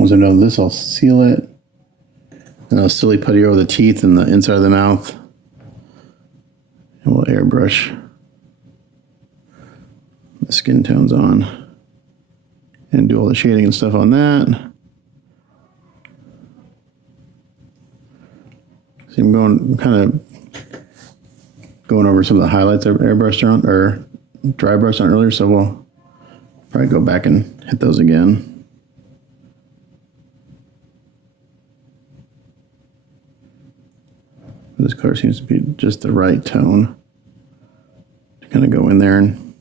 once I'm done with this, I'll seal it. And I'll silly putty over the teeth and the inside of the mouth. And we'll airbrush the skin tones on. And do all the shading and stuff on that. See, I'm kind of going over some of the highlights I airbrushed on, or dry brushed on earlier, so we'll probably go back and hit those again. This color seems to be just the right tone to kind of go in there and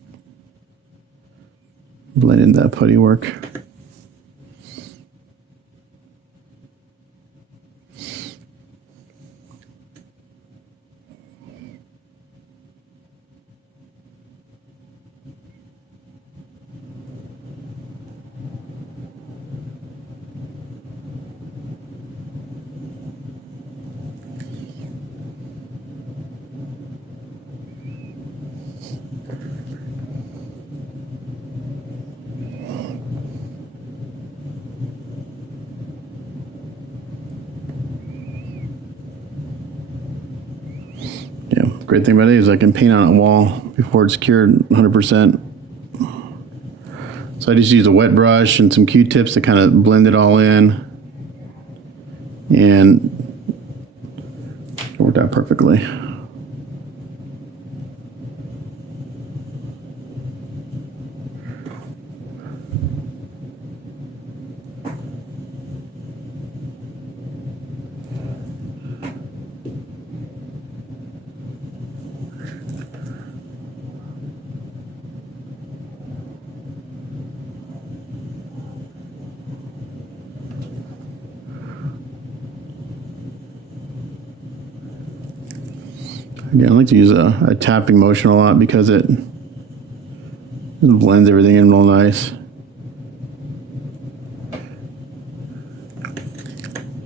blend in that putty work. Great thing about it is I can paint on a wall before it's cured 100%. So I just use a wet brush and some Q-tips to kind of blend it all in. And it worked out perfectly. Again, I like to use a tapping motion a lot because it blends everything in real nice.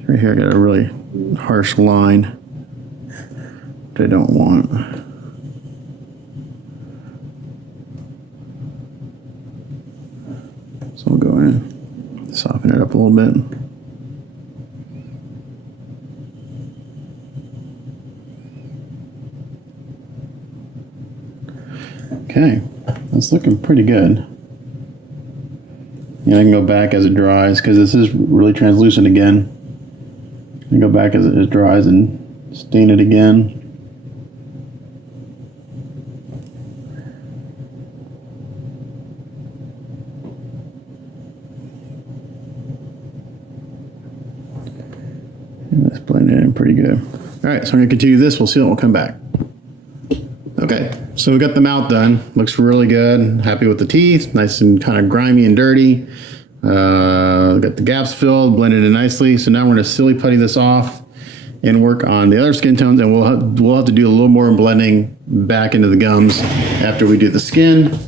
Right here I got a really harsh line, which I don't want. So I'll go in, soften it up a little bit. Okay, that's looking pretty good. And I can go back as it dries because this is really translucent again. And go back as it dries and stain it again. And that's blended in pretty good. All right, so I'm gonna continue this. We'll see it. We'll come back. Okay, so we got the mouth done. Looks really good. Happy with the teeth. Nice and kind of grimy and dirty. Got the gaps filled, blended in nicely. So now we're gonna silly putty this off and work on the other skin tones, and we'll have to do a little more blending back into the gums after we do the skin.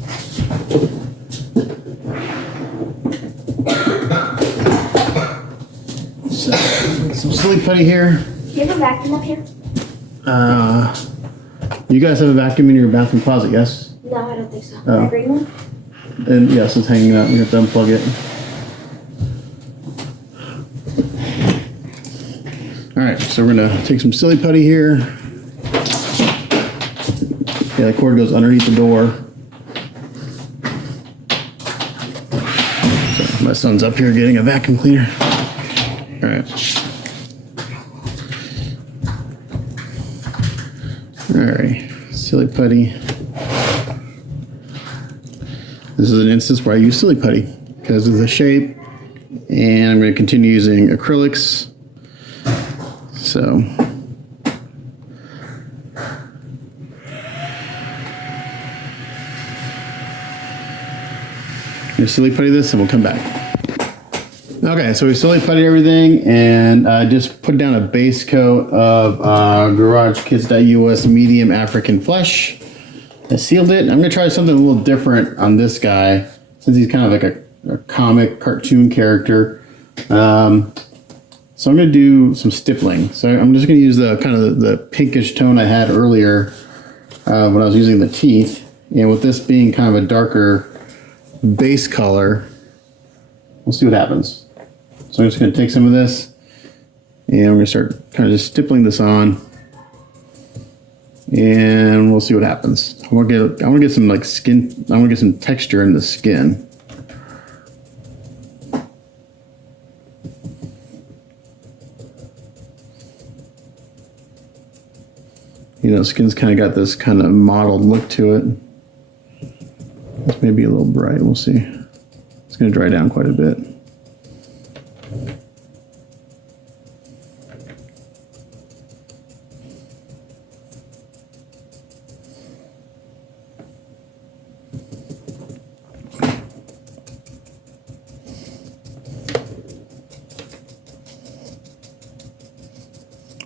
So, some silly putty here. Do you have a vacuum up here? You guys have a vacuum in your bathroom closet, yes? No, I don't think so. Oh. The green one? And yes, it's hanging out. You have to unplug it. All right, so we're gonna take some silly putty here. Yeah, the cord goes underneath the door. So my son's up here getting a vacuum cleaner. All right. Alright, silly putty. This is an instance where I use silly putty because of the shape, and I'm going to continue using acrylics. So, I'm going to silly putty this and we'll come back. Okay, so we silly putty everything, and I just put down a base coat of GarageKits.us medium African flesh. I sealed it. I'm gonna try something a little different on this guy, since he's kind of like a comic cartoon character. So I'm gonna do some stippling. So I'm just gonna use the kind of the pinkish tone I had earlier when I was using the teeth, and with this being kind of a darker base color, we'll see what happens. So I'm just going to take some of this and we're going to start kind of just stippling this on. And we'll see what happens. I want to get some like skin. I want to get some texture in the skin. You know, skin's kind of got this kind of mottled look to it. This may be a little bright. We'll see. It's going to dry down quite a bit.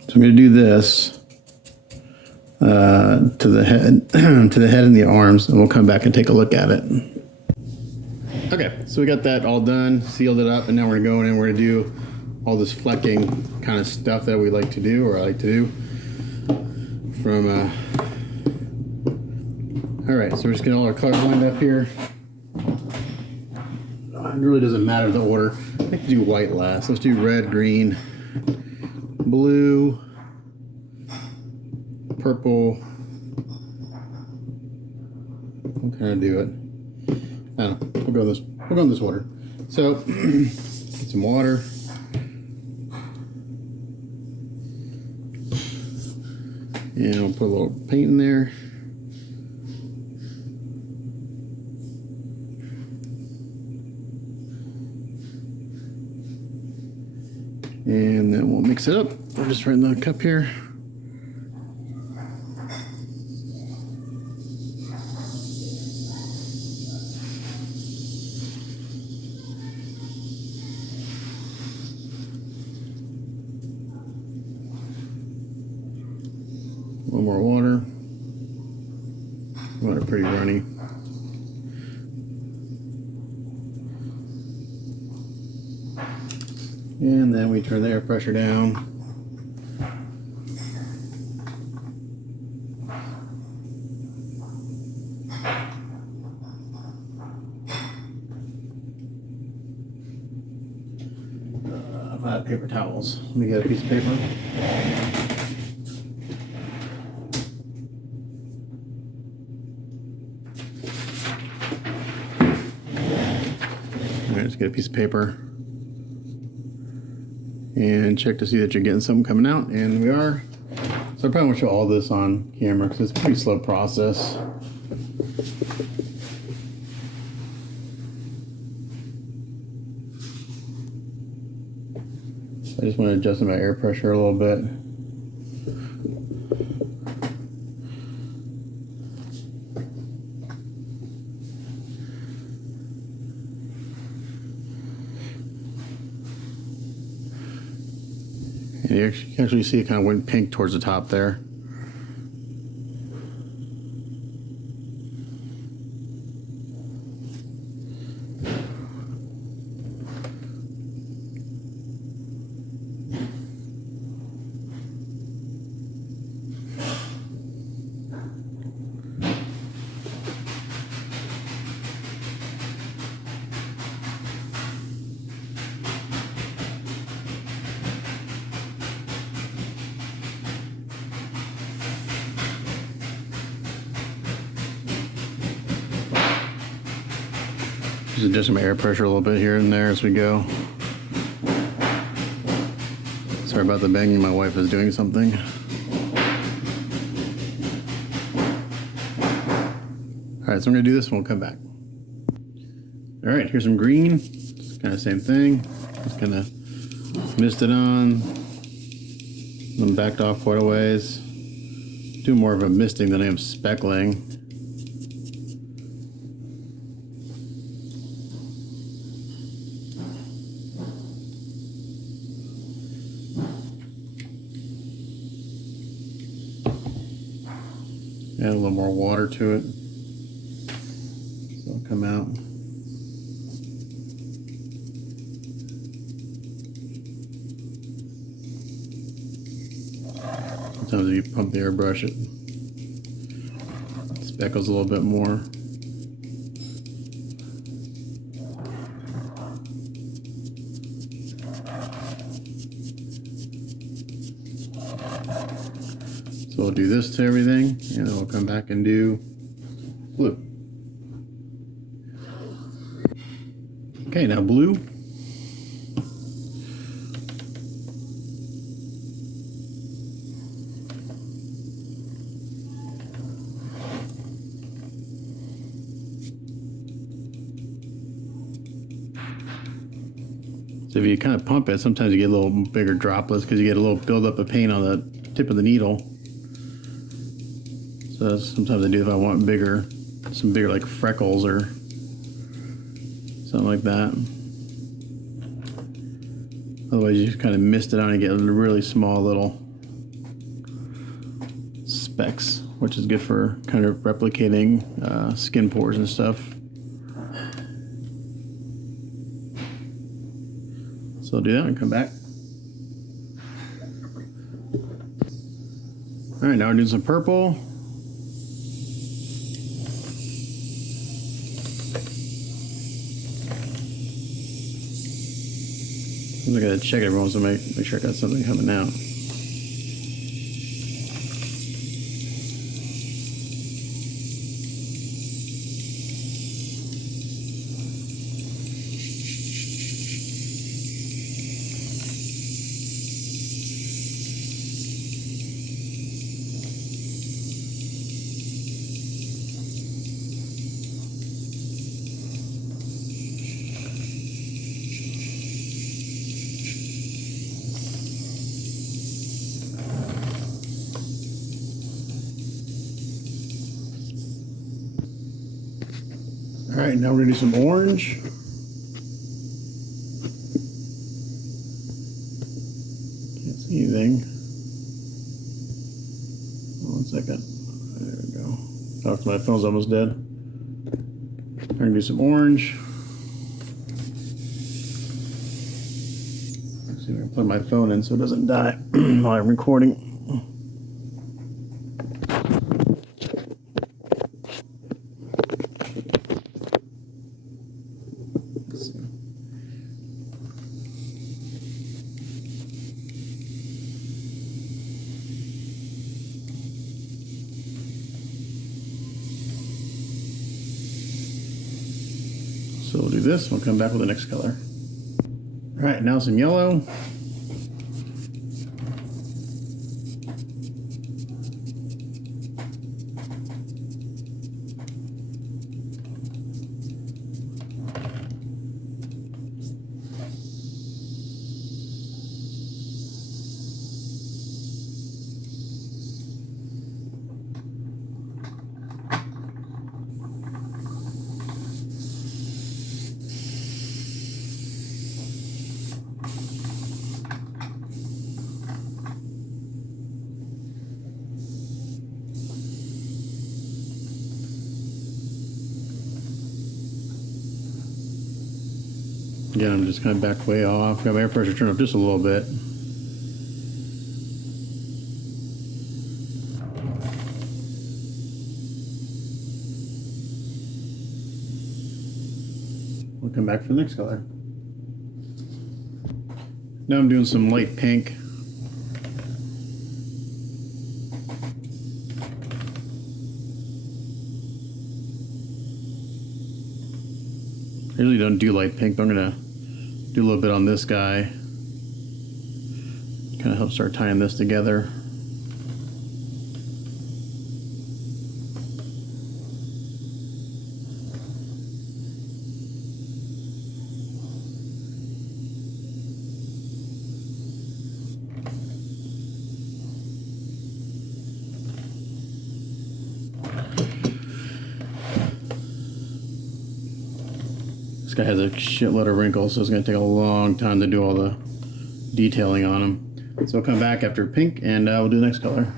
So I'm going to do this to the head, to the head and the arms, and we'll come back and take a look at it. Okay, so we got that all done, sealed it up, and now we're going to go in and we're going to do all this flecking kind of stuff that we like to do, or I like to do. From all right, so we're just getting all our colors lined up here. It really doesn't matter the order. I like to do white last. Let's do red, green, blue, purple. We'll kind of do it. I don't know. We'll go in this order. So get some water. And we'll put a little paint in there. And then we'll mix it up. We'll just right in the cup here. A little more water. Water pretty runny. And then we turn the air pressure down. I've got paper towels. Let me get a piece of paper. All right, let's get a piece of paper. And check to see that you're getting something coming out, and we are. So I probably won't show all this on camera because it's a pretty slow process. I just want to adjust my air pressure a little bit. And you can actually see it kind of went pink towards the top there. Just adjusting my air pressure a little bit here and there as we go. Sorry about the banging, my wife is doing something. Alright, so I'm going to do this and we'll come back. Alright, here's some green. Kind of same thing. Just kind of mist it on. Then backed off quite a ways. Do more of a misting than I am speckling. Add a little more water to it, so it'll come out. Sometimes if you pump the airbrush, it speckles a little bit more. this to everything, and then we'll come back and do blue. Okay, now blue. So if you kind of pump it, sometimes you get a little bigger droplets because you get a little buildup of paint on the tip of the needle. So sometimes I do if I want bigger, some bigger like freckles or something like that. Otherwise you just kind of mist it on and get really small little specks, which is good for kind of replicating skin pores and stuff. So I'll do that and come back. All right, now we're doing some purple. I gotta check it every once in a while, make sure I got something coming out. All right, now we're gonna do some orange. Can't see anything. One second. There we go. Oh, my phone's almost dead. We're gonna do some orange. Let's see if I can plug my phone in so it doesn't die while I'm recording. So we'll do this, we'll come back with the next color. All right, now some yellow. Again, I'm just kind of back way off. Got my air pressure turned up just a little bit. We'll come back for the next color. Now I'm doing some light pink. I usually don't do light pink, but I'm gonna do a little bit on this guy. Kind of help start tying this together. This guy has a shitload of wrinkles, so it's going to take a long time to do all the detailing on him. So I'll come back after pink and we'll do the next color.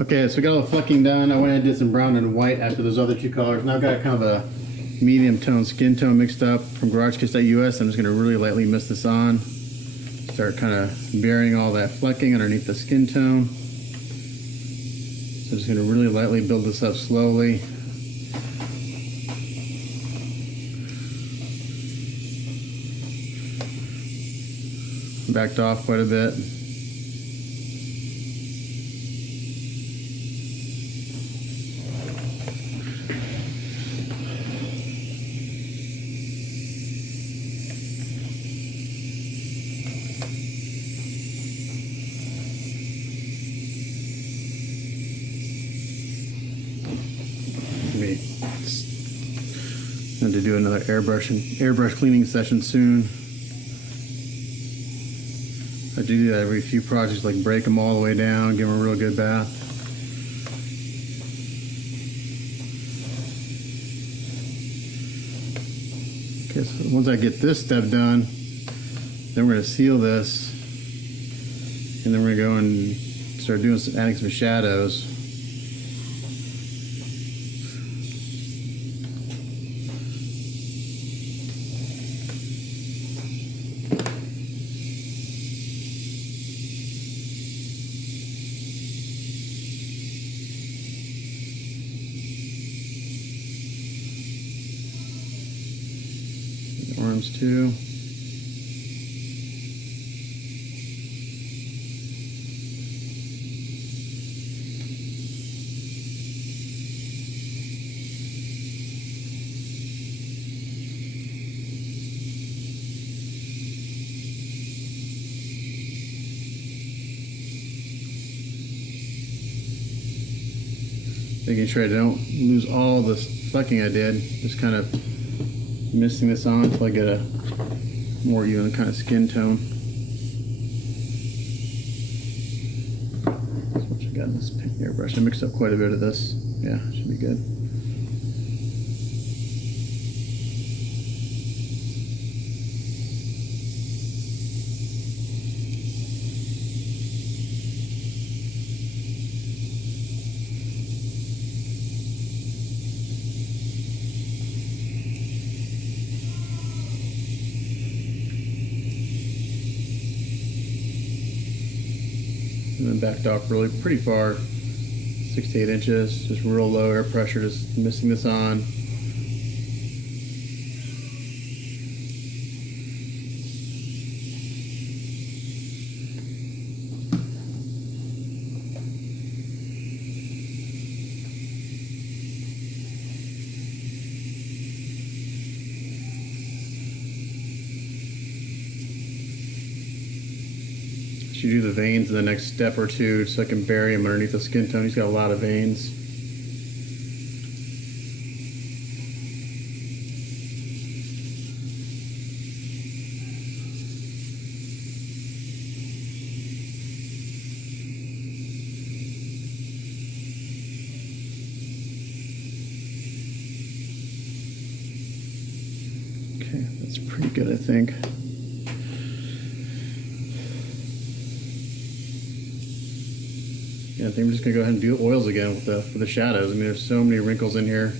Okay, so we got all the flecking done. I went and did some brown and white after those other two colors. Now I've got kind of a medium tone skin tone mixed up from GarageKits.us. I'm just going to really lightly mist this on. Start kind of burying all that flecking underneath the skin tone. So I'm just going to really lightly build this up slowly. Backed off quite a bit. And to do another airbrush cleaning session soon. I do that every few projects, like break them all the way down, give them a real good bath. Okay, so once I get this step done, then we're going to seal this, and then we're going to go and start doing adding some shadows. Arms too. Making sure I don't lose all the flecking I did. Just kind of misting this on until I get a more even kind of skin tone. So once I got this airbrush, I mixed up quite a bit of this. Yeah, should be good. And then backed off really pretty far, 6 to 8 inches, just real low air pressure, just misting this on. You do the veins in the next step or two so I can bury him underneath the skin tone. He's got a lot of veins. Okay, that's pretty good, I think. Yeah, I think we're just gonna go ahead and do oils again with the shadows. I mean, there's so many wrinkles in here.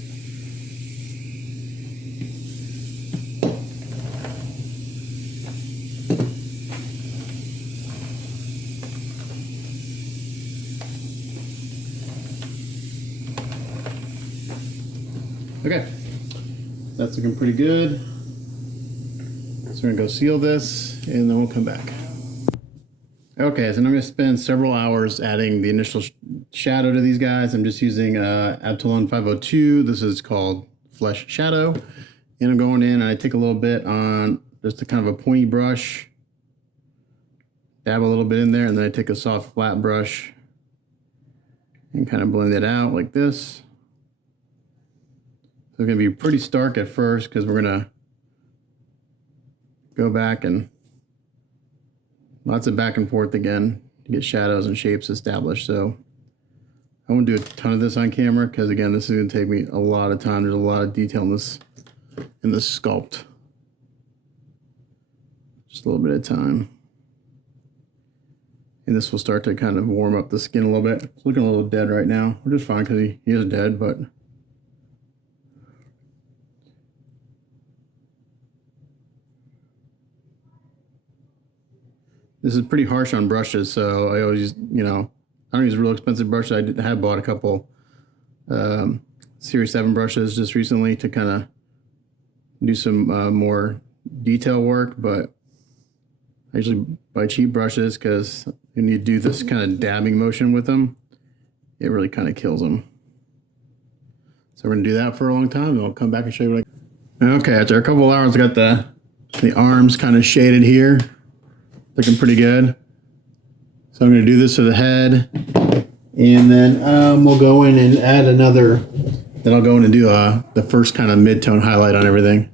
Okay, that's looking pretty good. So we're gonna go seal this, and then we'll come back. Okay, so I'm going to spend several hours adding the initial shadow to these guys. I'm just using Abtalon 502. This is called Flesh Shadow. And I'm going in and I take a little bit on just a kind of a pointy brush, dab a little bit in there, and then I take a soft flat brush and kind of blend it out like this. So it's going to be pretty stark at first because we're going to go back and lots of back and forth again to get shadows and shapes established. So I won't do a ton of this on camera because again, this is going to take me a lot of time. There's a lot of detail in this sculpt. Just a little bit of time. And this will start to kind of warm up the skin a little bit. It's looking a little dead right now, which is fine because he is dead, but this is pretty harsh on brushes, so I always use, I don't use real expensive brushes. I have bought a couple Series 7 brushes just recently to kind of do some more detail work, but I usually buy cheap brushes because when you do this kind of dabbing motion with them, it really kind of kills them. So we're gonna do that for a long time, and I'll come back and show you what Okay, after a couple hours, I got the arms kind of shaded here. Looking pretty good. So I'm going to do this to the head, and then we'll go in and add another Then I'll go in and do the first kind of mid-tone highlight on everything.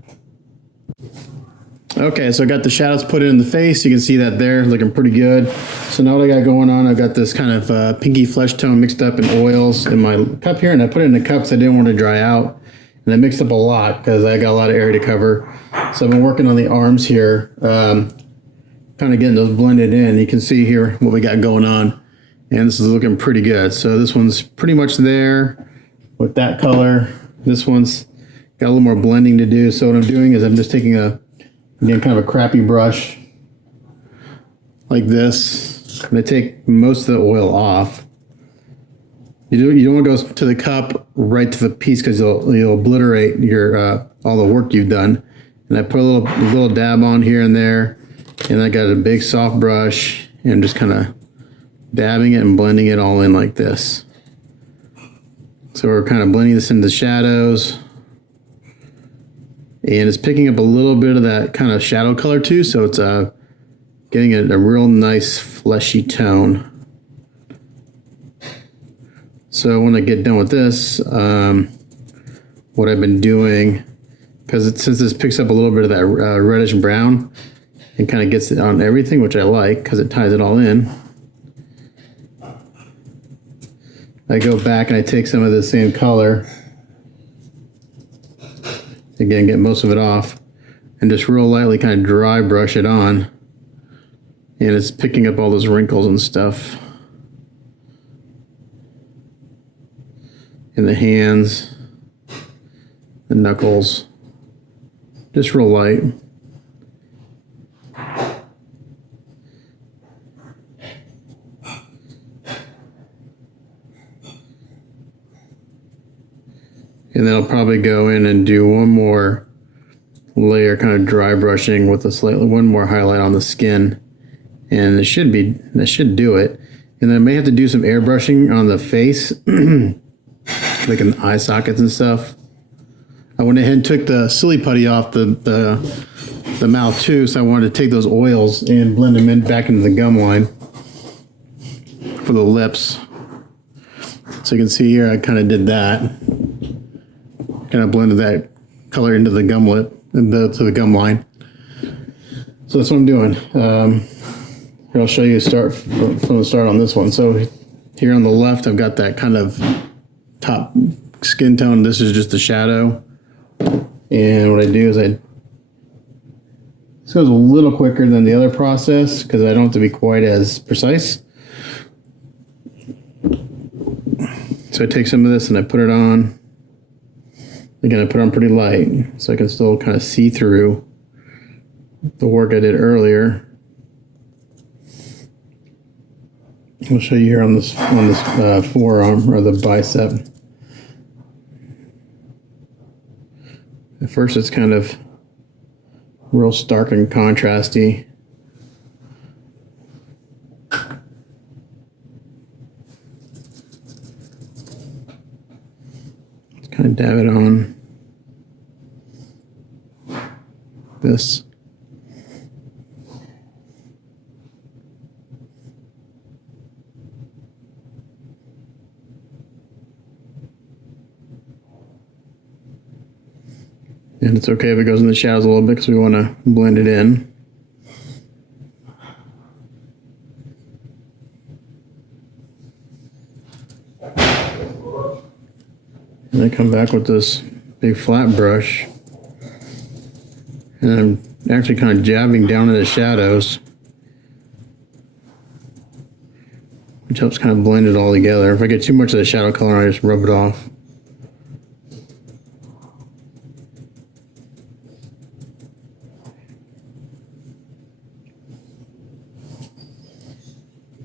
Okay, so I got the shadows put in the face. You can see that there, looking pretty good. So now what I got going on, I've got this kind of pinky flesh tone mixed up in oils in my cup here, and I put it in the cup because I didn't want to dry out. And I mixed up a lot because I got a lot of area to cover. So I've been working on the arms here, kind of getting those blended in. You can see here what we got going on, and this is looking pretty good. So this one's pretty much there with that color. This one's got a little more blending to do. So what I'm doing is I'm just taking again, kind of a crappy brush like this. I'm going to take most of the oil off. You don't want to go to the cup right to the piece because you'll obliterate your all the work you've done. And I put a little dab on here and there, and I got a big soft brush and just kind of dabbing it and blending it all in like this. So we're kind of blending this into the shadows. And it's picking up a little bit of that kind of shadow color too, so it's getting a real nice fleshy tone. So when I get done with this, what I've been doing, since this picks up a little bit of that reddish brown and kind of gets it on everything, which I like because it ties it all in, I go back and I take some of the same color. Again, get most of it off and just real lightly kind of dry brush it on, and it's picking up all those wrinkles and stuff in the hands, the knuckles, just real light. And then I'll probably go in and do one more layer, kind of dry brushing with one more highlight on the skin, and that should do it. And then I may have to do some airbrushing on the face, like in the eye sockets and stuff. I went ahead and took the silly putty off the mouth too, so I wanted to take those oils and blend them in back into the gum line for the lips. So you can see here, I kind of did that. Kind of blended that color into the gum lip and to the gum line. So that's what I'm doing. Here I'll show you from the start on this one. So here on the left, I've got that kind of top skin tone. This is just the shadow. And what I do is this goes a little quicker than the other process because I don't have to be quite as precise. So I take some of this and I put it on. Again, I put it on pretty light so I can still kind of see through the work I did earlier. I'll show you here on this forearm or the bicep. At first it's kind of real stark and contrasty. Kind of dab it on this. And it's okay if it goes in the shadows a little bit because we want to blend it in. And I come back with this big flat brush, and I'm actually kind of jabbing down in the shadows, which helps kind of blend it all together. If I get too much of the shadow color, I just rub it off.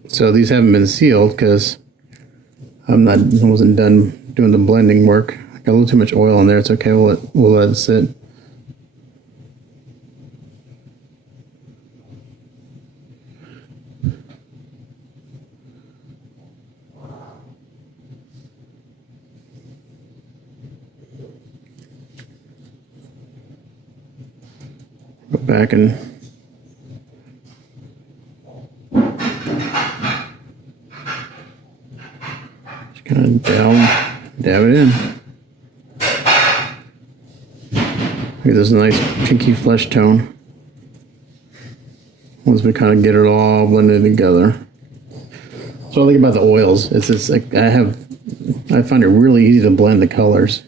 So these haven't been sealed because I wasn't done doing the blending work. I got a little too much oil in there. It's okay. We'll let it sit. Go back and just kind of dab it in. Get this nice pinky flesh tone. Once we kind of get it all blended together. So I think about the oils. It's just like I find it really easy to blend the colors.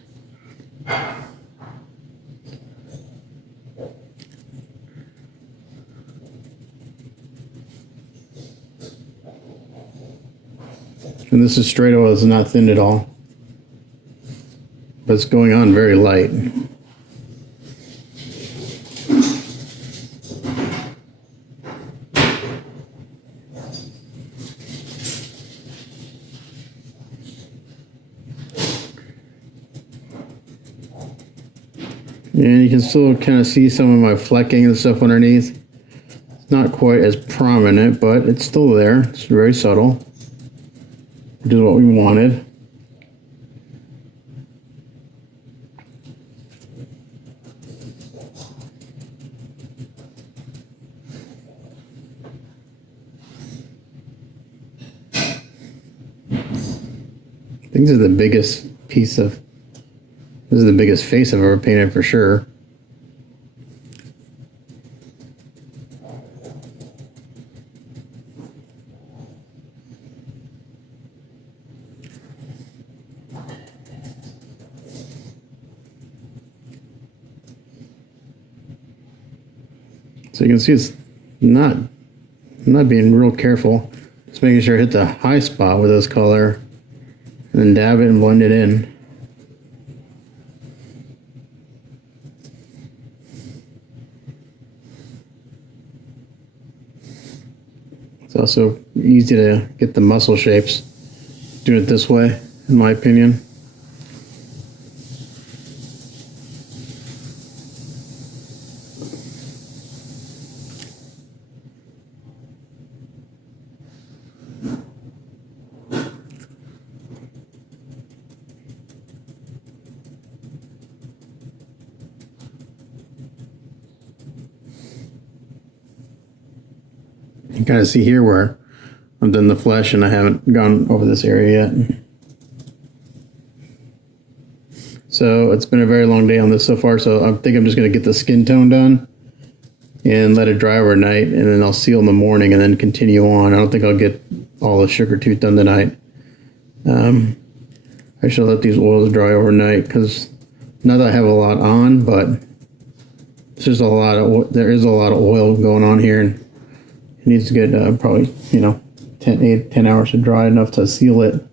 And this is straight oil, it's not thinned at all. But it's going on very light. And you can still kind of see some of my flecking and stuff underneath. It's not quite as prominent, but it's still there. It's very subtle, which is what we wanted. I think this is the biggest this is the biggest face I've ever painted for sure. So you can see it's I'm not being real careful. Just making sure I hit the high spot with this color and then dab it and blend it in. It's also easy to get the muscle shapes doing it this way, in my opinion. You kind of see here where I've done the flesh and I haven't gone over this area yet. So it's been a very long day on this so far, so I think I'm just going to get the skin tone done and let it dry overnight, and then I'll seal in the morning and then continue on. I don't think I'll get all the Sugartooth done tonight. I should let these oils dry overnight, because not that I have a lot on, but it's just there is a lot of oil going on here, and it needs to get probably 10 hours to dry enough to seal it.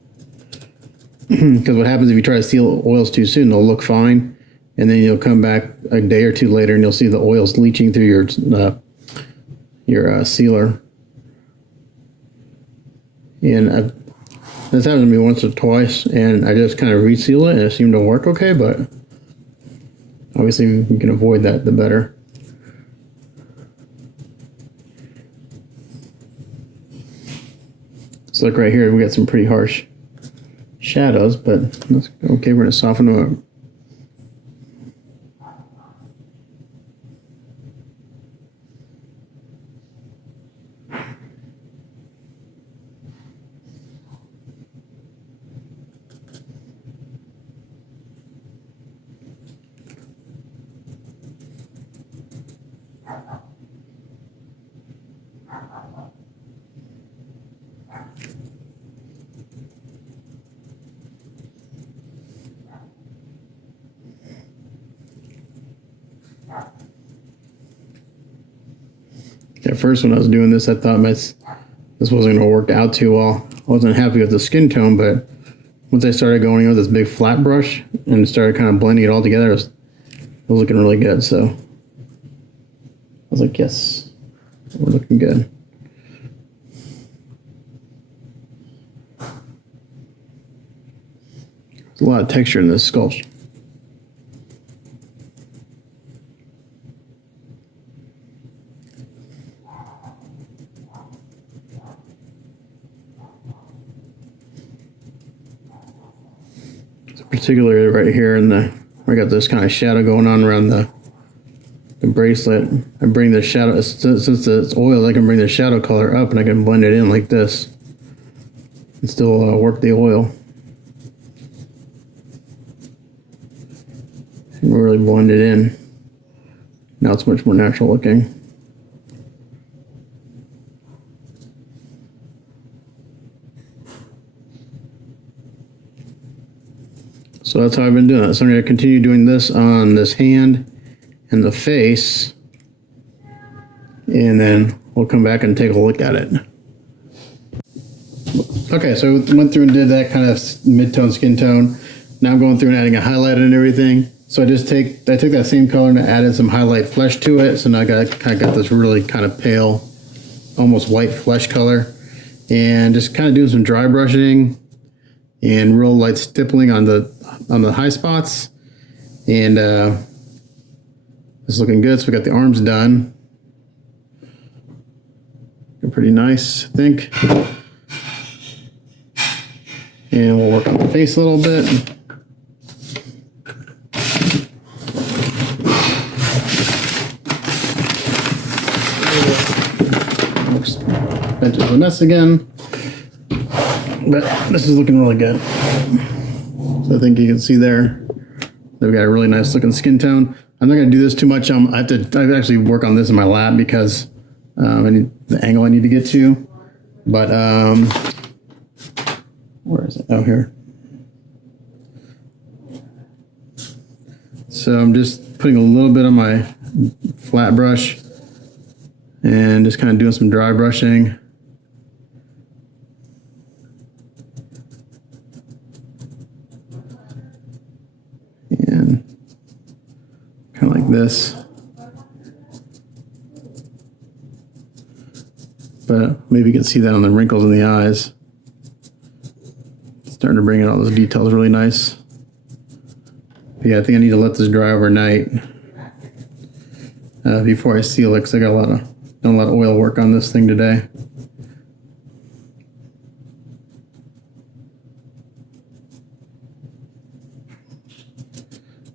Because what happens if you try to seal oils too soon, they'll look fine, and then you'll come back a day or two later and you'll see the oils leaching through your sealer. And this happened to me once or twice, and I just kind of reseal it and it seemed to work okay, but obviously if you can avoid that, the better. So like right here, we got some pretty harsh shadows, but that's okay. We're going to soften them up. At first when I was doing this, I thought this wasn't going to work out too well. I wasn't happy with the skin tone, but once I started going with this big flat brush and started kind of blending it all together, it was looking really good. So I was like, yes, we're looking good. There's a lot of texture in this sculpture. Particularly right here I got this kind of shadow going on around the bracelet. I bring the shadow, since it's oil, I can bring the shadow color up and I can blend it in like this and still work the oil. And really blend it in. Now it's much more natural looking. So that's how I've been doing it. So I'm going to continue doing this on this hand and the face, and then we'll come back and take a look at it. Okay, so I went through and did that kind of mid-tone skin tone. Now I'm going through and adding a highlight and everything. So I took that same color and I added some highlight flesh to it. So now I got this really kind of pale, almost white flesh color, and just kind of doing some dry brushing and real light stippling on the high spots. And it's looking good. So we got the arms done. They're pretty nice, I think. And we'll work on the face a little bit. Bench is a mess again, but this is looking really good. So I think you can see there that we got a really nice looking skin tone. I'm not going to do this too much. I have to actually work on this in my lab because I need the angle I need to get to. But where is it? Oh, here. So I'm just putting a little bit on my flat brush and just kind of doing some dry brushing. And kind of like this. But maybe you can see that on the wrinkles in the eyes. Starting to bring in all those details really nice. But yeah, I think I need to let this dry overnight before I seal it, because I got done a lot of oil work on this thing today.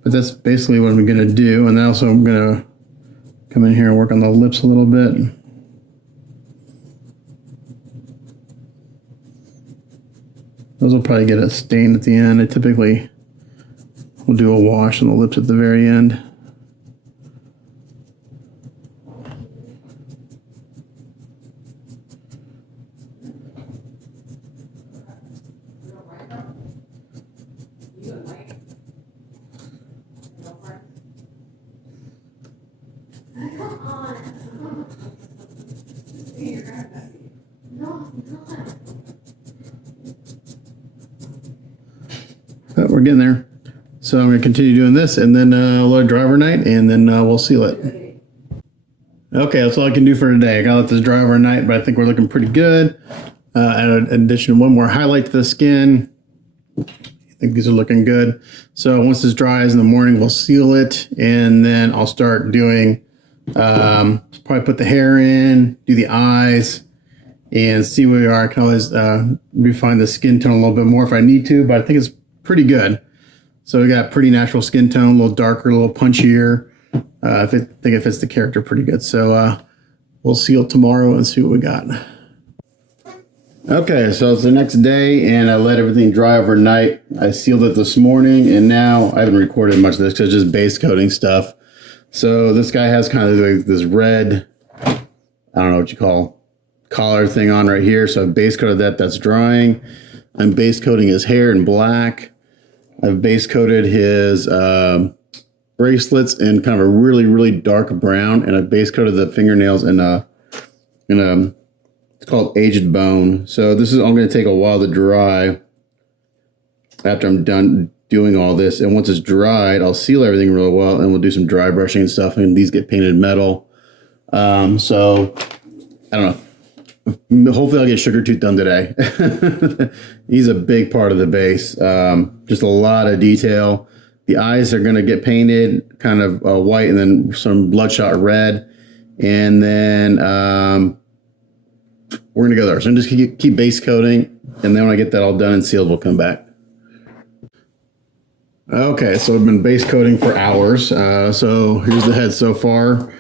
But that's basically what I'm going to do. And then also I'm going to come in here and work on the lips a little bit. Those will probably get a stain at the end. I typically will do a wash on the lips at the very end. But we're getting there. So I'm going to continue doing this, and then let it dry overnight, and then we'll seal it. Okay, that's all I can do for today. I got to let this dry overnight, but I think we're looking pretty good. In addition, one more highlight to the skin. I think these are looking good. So once this dries in the morning, we'll seal it, and then I'll start doing, probably put the hair in, do the eyes, and see where we are. I can always refine the skin tone a little bit more if I need to, but I think it's pretty good. So we got pretty natural skin tone, a little darker, a little punchier. I think it fits the character pretty good. So we'll seal tomorrow and see what we got. Okay, so it's the next day, and I let everything dry overnight. I sealed it this morning, and now I haven't recorded much of this because it's just base coating stuff. So this guy has kind of like this red, I don't know what you call, collar thing on right here. So I've base coated that. That's drying. I'm base coating his hair in black. I've base coated his bracelets in kind of a really, really dark brown, and I base coated the fingernails in a it's called aged bone. So this is all going to take a while to dry after I'm done doing all this. And once it's dried, I'll seal everything really well, and we'll do some dry brushing and stuff. And these get painted metal. So I don't know. Hopefully I'll get Sugartooth done today. He's a big part of the base. Just a lot of detail. The eyes are going to get painted kind of white, and then some bloodshot red. And then we're going to go there. So I'm just going to keep base coating. And then when I get that all done and sealed, we'll come back. Okay, so I've been base coating for hours. So here's the head so far.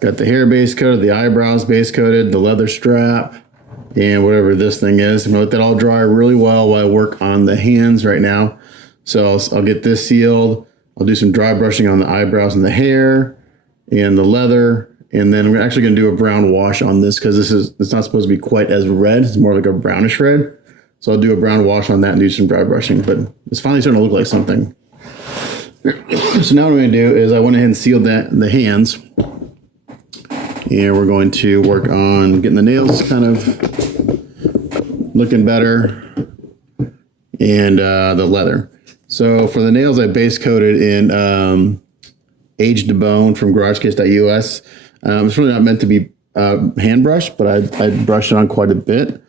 Got the hair base coated, the eyebrows base coated, the leather strap, and whatever this thing is. I'm going to let that all dry really well while I work on the hands right now. So I'll get this sealed. I'll do some dry brushing on the eyebrows and the hair. and the leather. And then we're actually going to do a brown wash on this because it's not supposed to be quite as red. It's more like a brownish red. So I'll do a brown wash on that and do some dry brushing. But it's finally starting to look like something. So now what I'm going to do is I went ahead and sealed the hands. And we're going to work on getting the nails kind of looking better. And the leather. So for the nails, I base coated in Aged to Bone from GarageKits.us. It's really not meant to be hand brushed, but I brushed it on quite a bit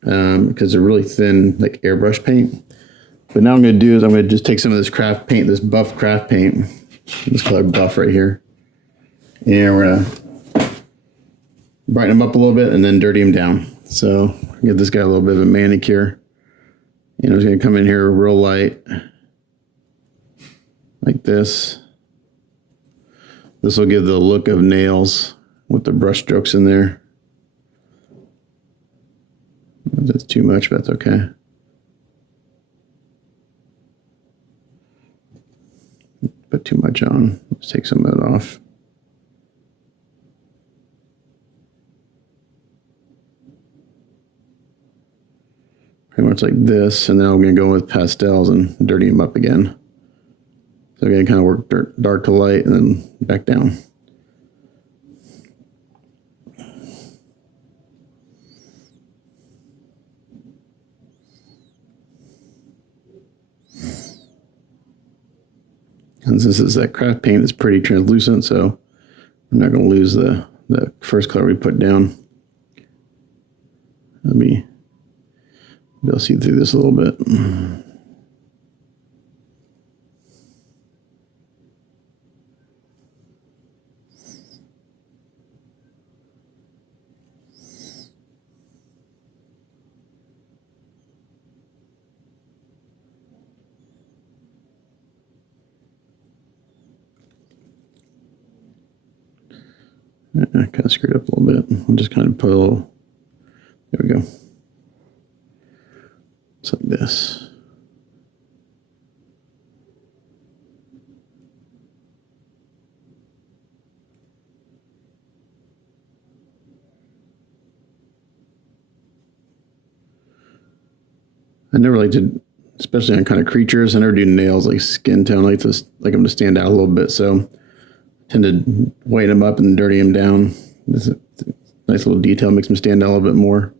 because they're really thin, like airbrush paint. But now what I'm going to do is I'm going to just take some of this craft paint, this buff craft paint, this color buff right here, and we're going to brighten them up a little bit and then dirty them down. So give this guy a little bit of a manicure. And I'm just going to come in here real light, like this. This will give the look of nails with the brush strokes in there. That's too much, but that's okay. Put too much on. Let's take some of it off. Pretty much like this, and then I'm going to go with pastels and dirty them up again. So again, kind of work dark to light and then back down. And since it's that craft paint, it's pretty translucent, so I'm not going to lose the first color we put down. Let me be able to see through this a little bit. I kind of screwed up a little bit. I'll just kind of put a little, there we go. It's like this. I never like to, especially on kind of creatures, I never do nails like skin tone. I like them to stand out a little bit. So tend to whiten them up and dirty them down. This is a nice little detail, makes them stand out a little bit more.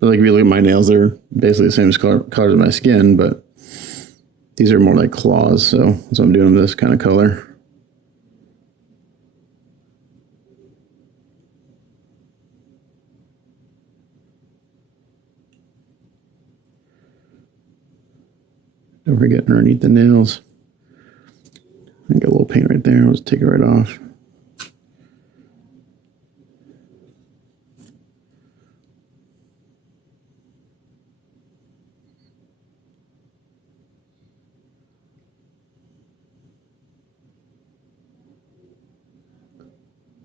But like if you look at my nails, they're basically the same color as my skin, but these are more like claws, so that's why I'm doing this kind of color. Don't forget underneath the nails. I got a little paint right there. I'll just take it right off.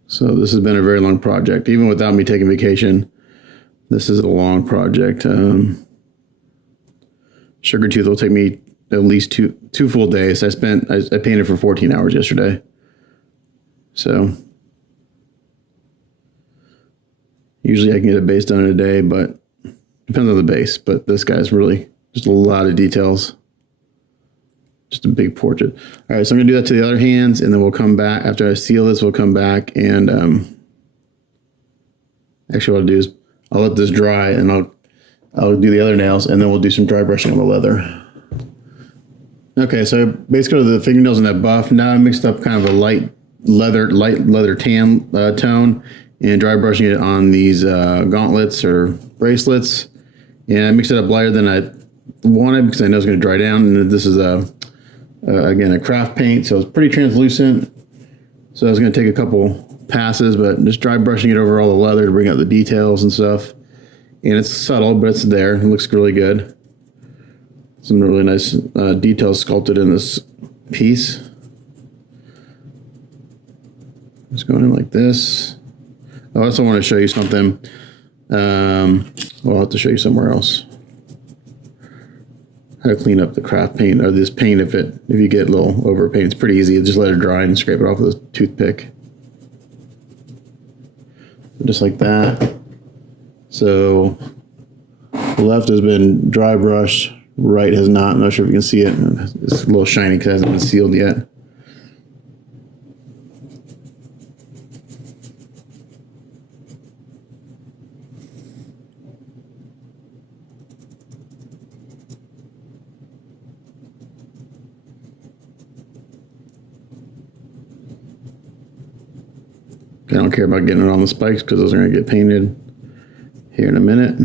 So this has been a very long project. Even without me taking vacation, this is a long project. Sugartooth will take me at least two full days. I painted for 14 hours yesterday. So usually I can get a base done in a day, but depends on the base. But this guy's really just a lot of details. Just a big portrait. All right, so I'm gonna do that to the other hands, and then we'll come back after I seal this. We'll come back and actually what I'll do is I'll let this dry, and I'll do the other nails, and then we'll do some dry brushing on the leather. Okay, so basically the fingernails in that buff. Now I mixed up kind of a light leather tan tone, and dry brushing it on these gauntlets or bracelets. And I mixed it up lighter than I wanted because I know it's going to dry down. And this is again a craft paint, so it's pretty translucent. So I was going to take a couple passes, but just dry brushing it over all the leather to bring out the details and stuff. And it's subtle, but it's there. It looks really good. Some really nice details sculpted in this piece. Just going in like this. I also want to show you something. Well, I'll have to show you somewhere else. How to clean up the craft paint or this paint if you get a little over paint. It's pretty easy. Just let it dry and scrape it off with a toothpick. Just like that. So the left has been dry brushed, right has not. I'm not sure if you can see it. It's a little shiny because it hasn't been sealed yet. I don't care about getting it on the spikes because those are going to get painted here in a minute.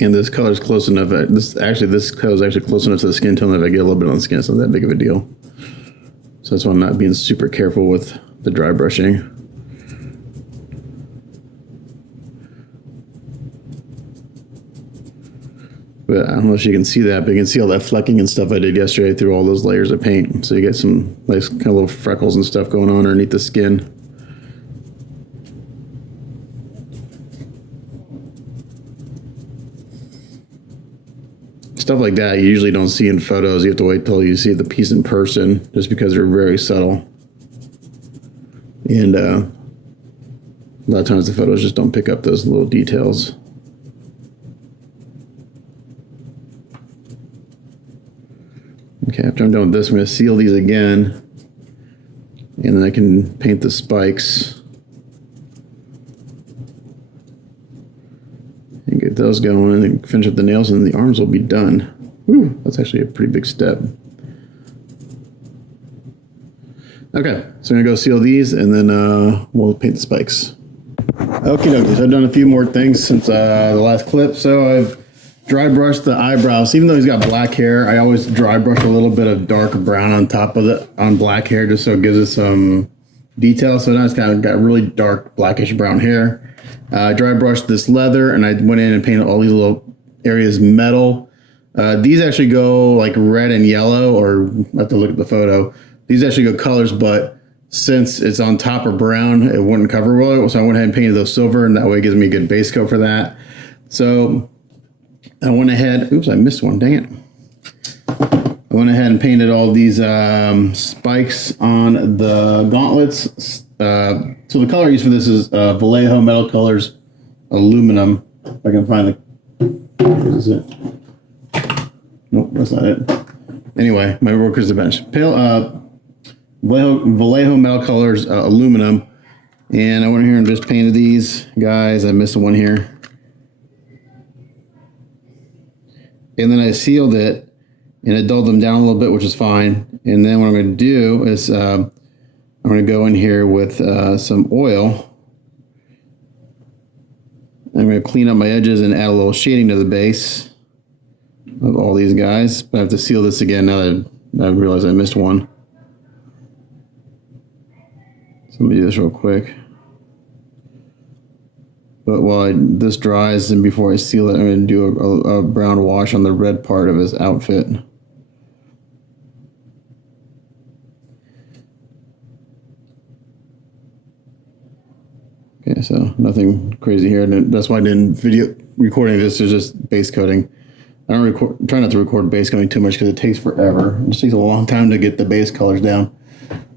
And this color is close enough. This color is actually close enough to the skin tone that if I get a little bit on the skin, it's not that big of a deal. So that's why I'm not being super careful with the dry brushing. But I don't know if you can see that, but you can see all that flecking and stuff I did yesterday through all those layers of paint. So you get some nice kind of little freckles and stuff going on underneath the skin. Stuff like that you usually don't see in photos. You have to wait till you see the piece in person, just because they're very subtle. And a lot of times the photos just don't pick up those little details. Okay, after I'm done with this, I'm going to seal these again. And then I can paint the spikes. And get those going and finish up the nails, and the arms will be done. Whew, that's actually a pretty big step. Okay, so I'm gonna go seal these, and then we'll paint the spikes. Okay, so I've done a few more things since the last clip. So I've dry brushed the eyebrows. Even though he's got black hair, I always dry brush a little bit of dark brown on top of it on black hair, just so it gives it some detail. So now it's kind of got really dark blackish brown hair. Dry brushed this leather, and I went in and painted all these little areas metal. These actually go like red and yellow, or I have to look at the photo. These actually go colors, but since it's on top of brown, it wouldn't cover well. So I went ahead and painted those silver, and that way it gives me a good base coat for that. So I went ahead, oops, I missed one, dang it. I went ahead and painted all these spikes on the gauntlets. So the color I used for this is Vallejo Metal Colors Aluminum. If I can find what is it? Nope, that's not it. Anyway, my worker's the bench. Vallejo Metal Colors Aluminum. And I went here and just painted these guys. I missed one here. And then I sealed it, and it dulled them down a little bit, which is fine. And then what I'm going to do is I'm going to go in here with some oil. I'm going to clean up my edges and add a little shading to the base of all these guys. But I have to seal this again now that I realize I missed one. So let me do this real quick. But while this dries and before I seal it, I'm going to do a brown wash on the red part of his outfit. Okay, so nothing crazy here. That's why I didn't video recording this. Is just base coating. I don't try not to record base coating too much because it takes forever. It just takes a long time to get the base colors down.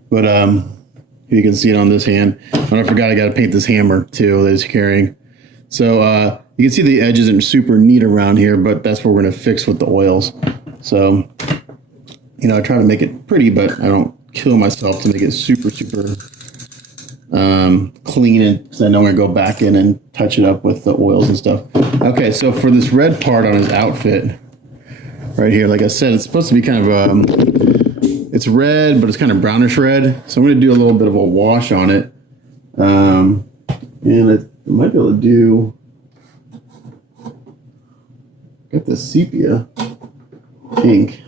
But you can see it on this hand. And I forgot I got to paint this hammer too that he's carrying. So you can see the edges are super neat around here, but that's what we're going to fix with the oils. So, you know, I try to make it pretty, but I don't kill myself to make it super clean, and because I know I'm going to go back in and touch it up with the oils and stuff. Okay, so for this red part on his outfit right here, like I said, it's supposed to be kind of it's red, but it's kind of brownish red. So I'm going to do a little bit of a wash on it. And I might be able to do, got the sepia ink.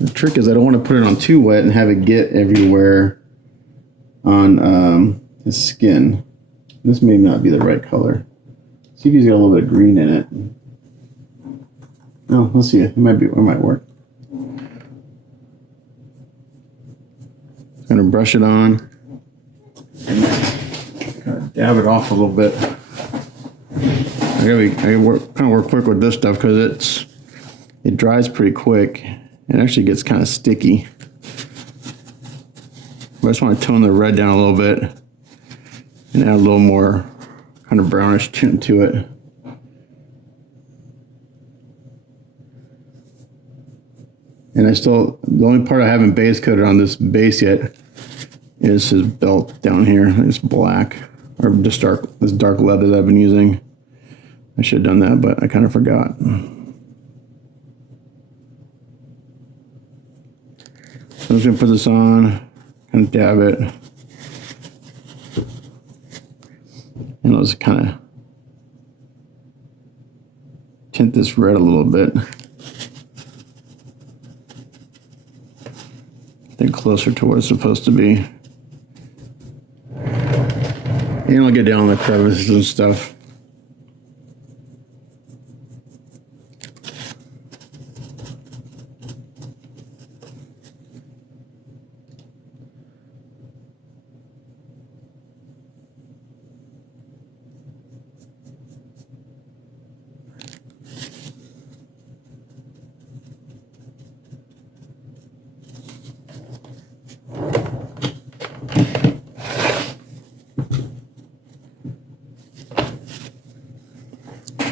The trick is I don't want to put it on too wet and have it get everywhere on his skin. This may not be the right color. See if he's got a little bit of green in it. Oh, let's see. It might work. Gonna brush it on and then kind of dab it off a little bit. I gotta work quick with this stuff because it dries pretty quick. It actually gets kind of sticky. But I just want to tone the red down a little bit and add a little more kind of brownish tint to it. And the only part I haven't base coated on this base yet is his belt down here. It's black, or just this dark leather that I've been using. I should have done that, but I kind of forgot. So I'm just gonna put this on, kind of dab it. And I'll just kind of tint this red a little bit. Then closer to where it's supposed to be. And I'll get down the crevices and stuff.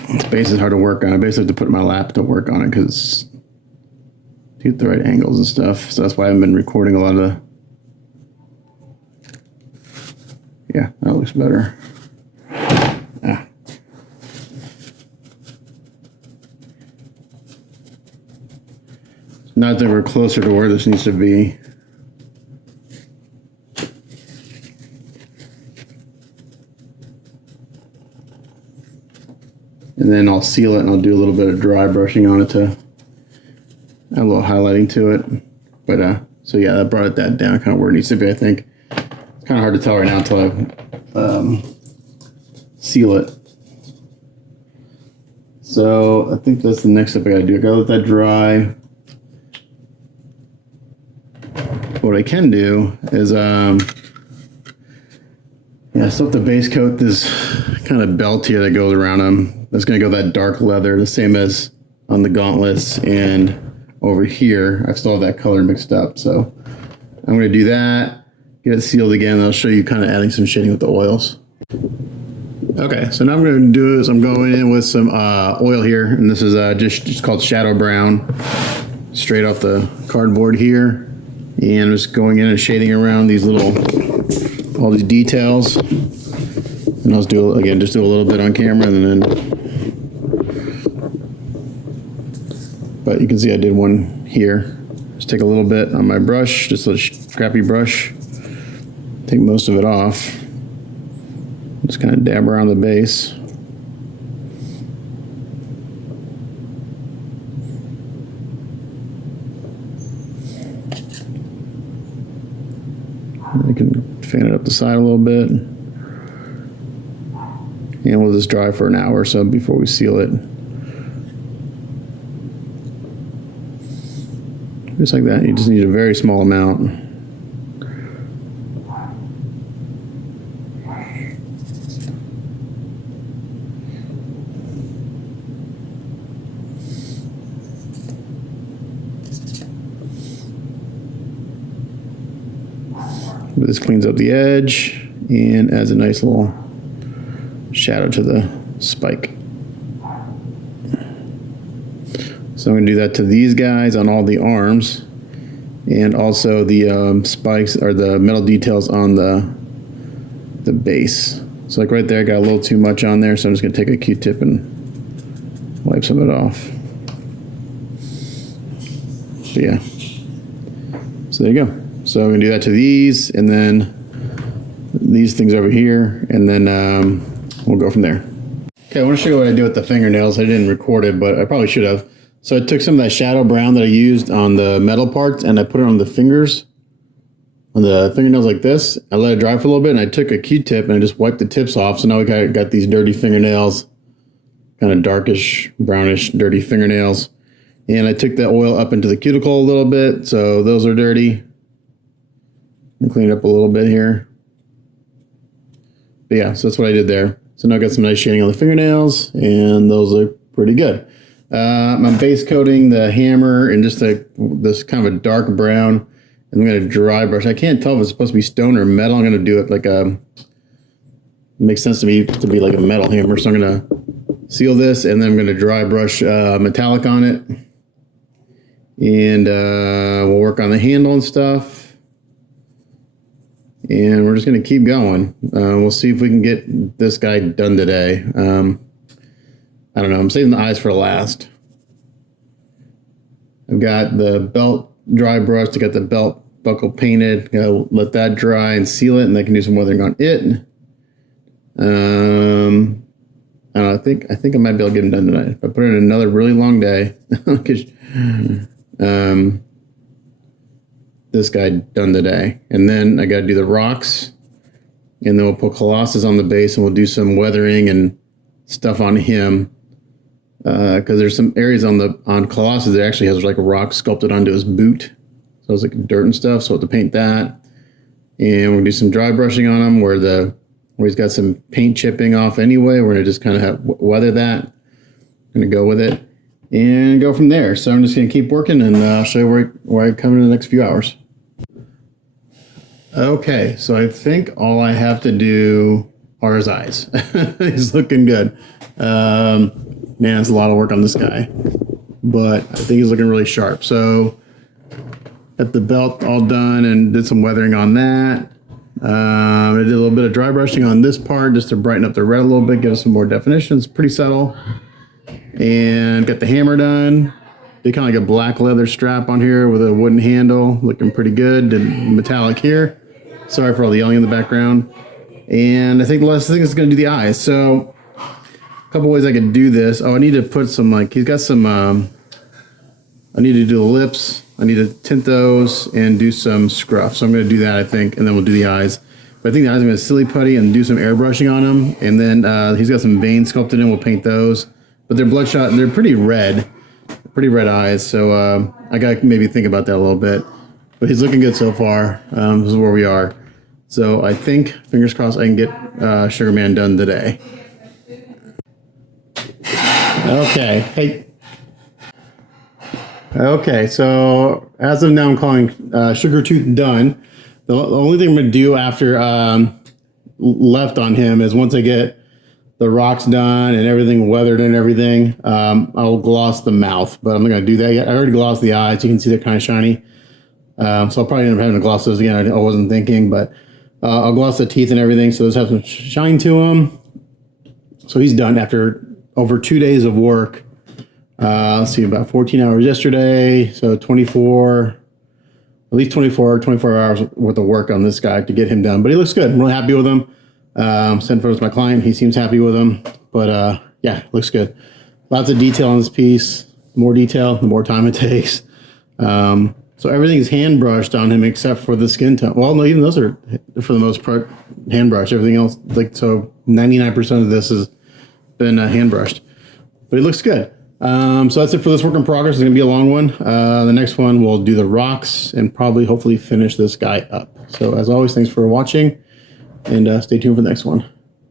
This base is hard to work on. I basically have to put my lap to work on it because to get the right angles and stuff. So that's why I've been recording a lot of yeah, that looks better. Ah. Now that we're closer to where this needs to be. And then I'll seal it and I'll do a little bit of dry brushing on it to add a little highlighting to it. But so yeah, that brought that down kind of where it needs to be, I think. It's kind of hard to tell right now until I seal it. So I think that's the next step I gotta do. I gotta let that dry. What I can do is yeah, I still have to base coat this kind of belt here that goes around them. That's going to go that dark leather, the same as on the gauntlets, and over here I still have that color mixed up. So I'm going to do that, get it sealed again, and I'll show you kind of adding some shading with the oils. Okay, so now I'm going to do is I'm going in with some oil here, and this is just called Shadow Brown, straight off the cardboard here, and I'm just going in and shading around these all these details. And I'll do again, just do a little bit on camera, and then. But you can see I did one here. Just take a little bit on my brush, just a scrappy brush. Take most of it off. Just kind of dab around the base. I can fan it up the side a little bit. And we'll just dry for an hour or so before we seal it. Just like that. You just need a very small amount. But this cleans up the edge and adds a nice little shadow to the spike. So I'm going to do that to these guys on all the arms, and also the spikes or the metal details on the base. So like right there, I got a little too much on there, so I'm just going to take a Q-tip and wipe some of it off. But yeah. So there you go. So I'm going to do that to these, and then these things over here, and then we'll go from there. Okay, I want to show you what I do with the fingernails. I didn't record it, but I probably should have. So I took some of that shadow brown that I used on the metal parts, and I put it on the fingers. on the fingernails like this. I let it dry for a little bit, and I took a Q-tip and I just wiped the tips off. So now we got these dirty fingernails, kind of darkish, brownish, dirty fingernails. And I took that oil up into the cuticle a little bit, so those are dirty. And clean it up a little bit here. But yeah, so that's what I did there. So now I got some nice shading on the fingernails, and those look pretty good. I'm base coating the hammer in just this kind of a dark brown. And I'm going to dry brush. I can't tell if it's supposed to be stone or metal. I'm going to do it like it makes sense to me to be like a metal hammer. So I'm going to seal this, and then I'm going to dry brush metallic on it. And we'll work on the handle and stuff. And we're just going to keep going. We'll see if we can get this guy done today. I don't know. I'm saving the eyes for last. I've got the belt dry brushed. I got the belt buckle painted. Gotta let that dry and seal it, and I can do some weathering on it. I don't know, I think I might be able to get them done tonight. If I put in another really long day, this guy done today. And then I got to do the rocks, and then we'll put Colossus on the base, and we'll do some weathering and stuff on him. Because there's some areas on Colossus that actually has like a rock sculpted onto his boot. So it's like dirt and stuff, so we'll have to paint that. And we'll do some dry brushing on him where he's got some paint chipping off anyway. We're going to just kind of weather that. Going to go with it and go from there. So I'm just going to keep working, and I'll show you where I come in the next few hours. Okay, so I think all I have to do are his eyes. He's looking good. Man, it's a lot of work on this guy, but I think he's looking really sharp. So got the belt all done and did some weathering on that. I did a little bit of dry brushing on this part just to brighten up the red a little bit, give us some more definition. It's pretty subtle. And got the hammer done. Did kind of like a black leather strap on here with a wooden handle, looking pretty good. Did metallic here. Sorry for all the yelling in the background. And I think the last thing is going to do the eyes. So a couple ways I could do this. Oh, I need to put some, like, he's got some, I need to do the lips. I need to tint those and do some scruff. So I'm going to do that, I think, and then we'll do the eyes. But I think the eyes I'm going to silly putty and do some airbrushing on them. And then he's got some veins sculpted in. We'll paint those. But they're bloodshot. They're pretty red eyes. So I got to maybe think about that a little bit. But he's looking good so far. This is where we are. So I think, fingers crossed, I can get Sugar Man done today. Okay. Hey. Okay, so as of now, I'm calling Sugartooth done. The only thing I'm going to do after left on him is once I get the rocks done and everything weathered and everything, I'll gloss the mouth. But I'm not going to do that yet. I already glossed the eyes. You can see they're kind of shiny. So I'll probably end up having to gloss those again. I wasn't thinking, but I'll gloss the teeth and everything so those have some shine to them. So he's done after over 2 days of work. Let's see, about 14 hours yesterday, so 24 hours worth of work on this guy to get him done. But he looks good. I'm really happy with him. Sent photos to my client. He seems happy with them. But yeah, looks good. Lots of detail on this piece. The more detail, the more time it takes. So everything's hand brushed on him except for the skin tone. Well, no, even those are, for the most part, hand brushed. Everything else, like, so 99% of this has been hand brushed. But it looks good. So that's it for this work in progress. It's going to be a long one. The next one, we'll do the rocks and probably hopefully finish this guy up. So as always, thanks for watching, and stay tuned for the next one.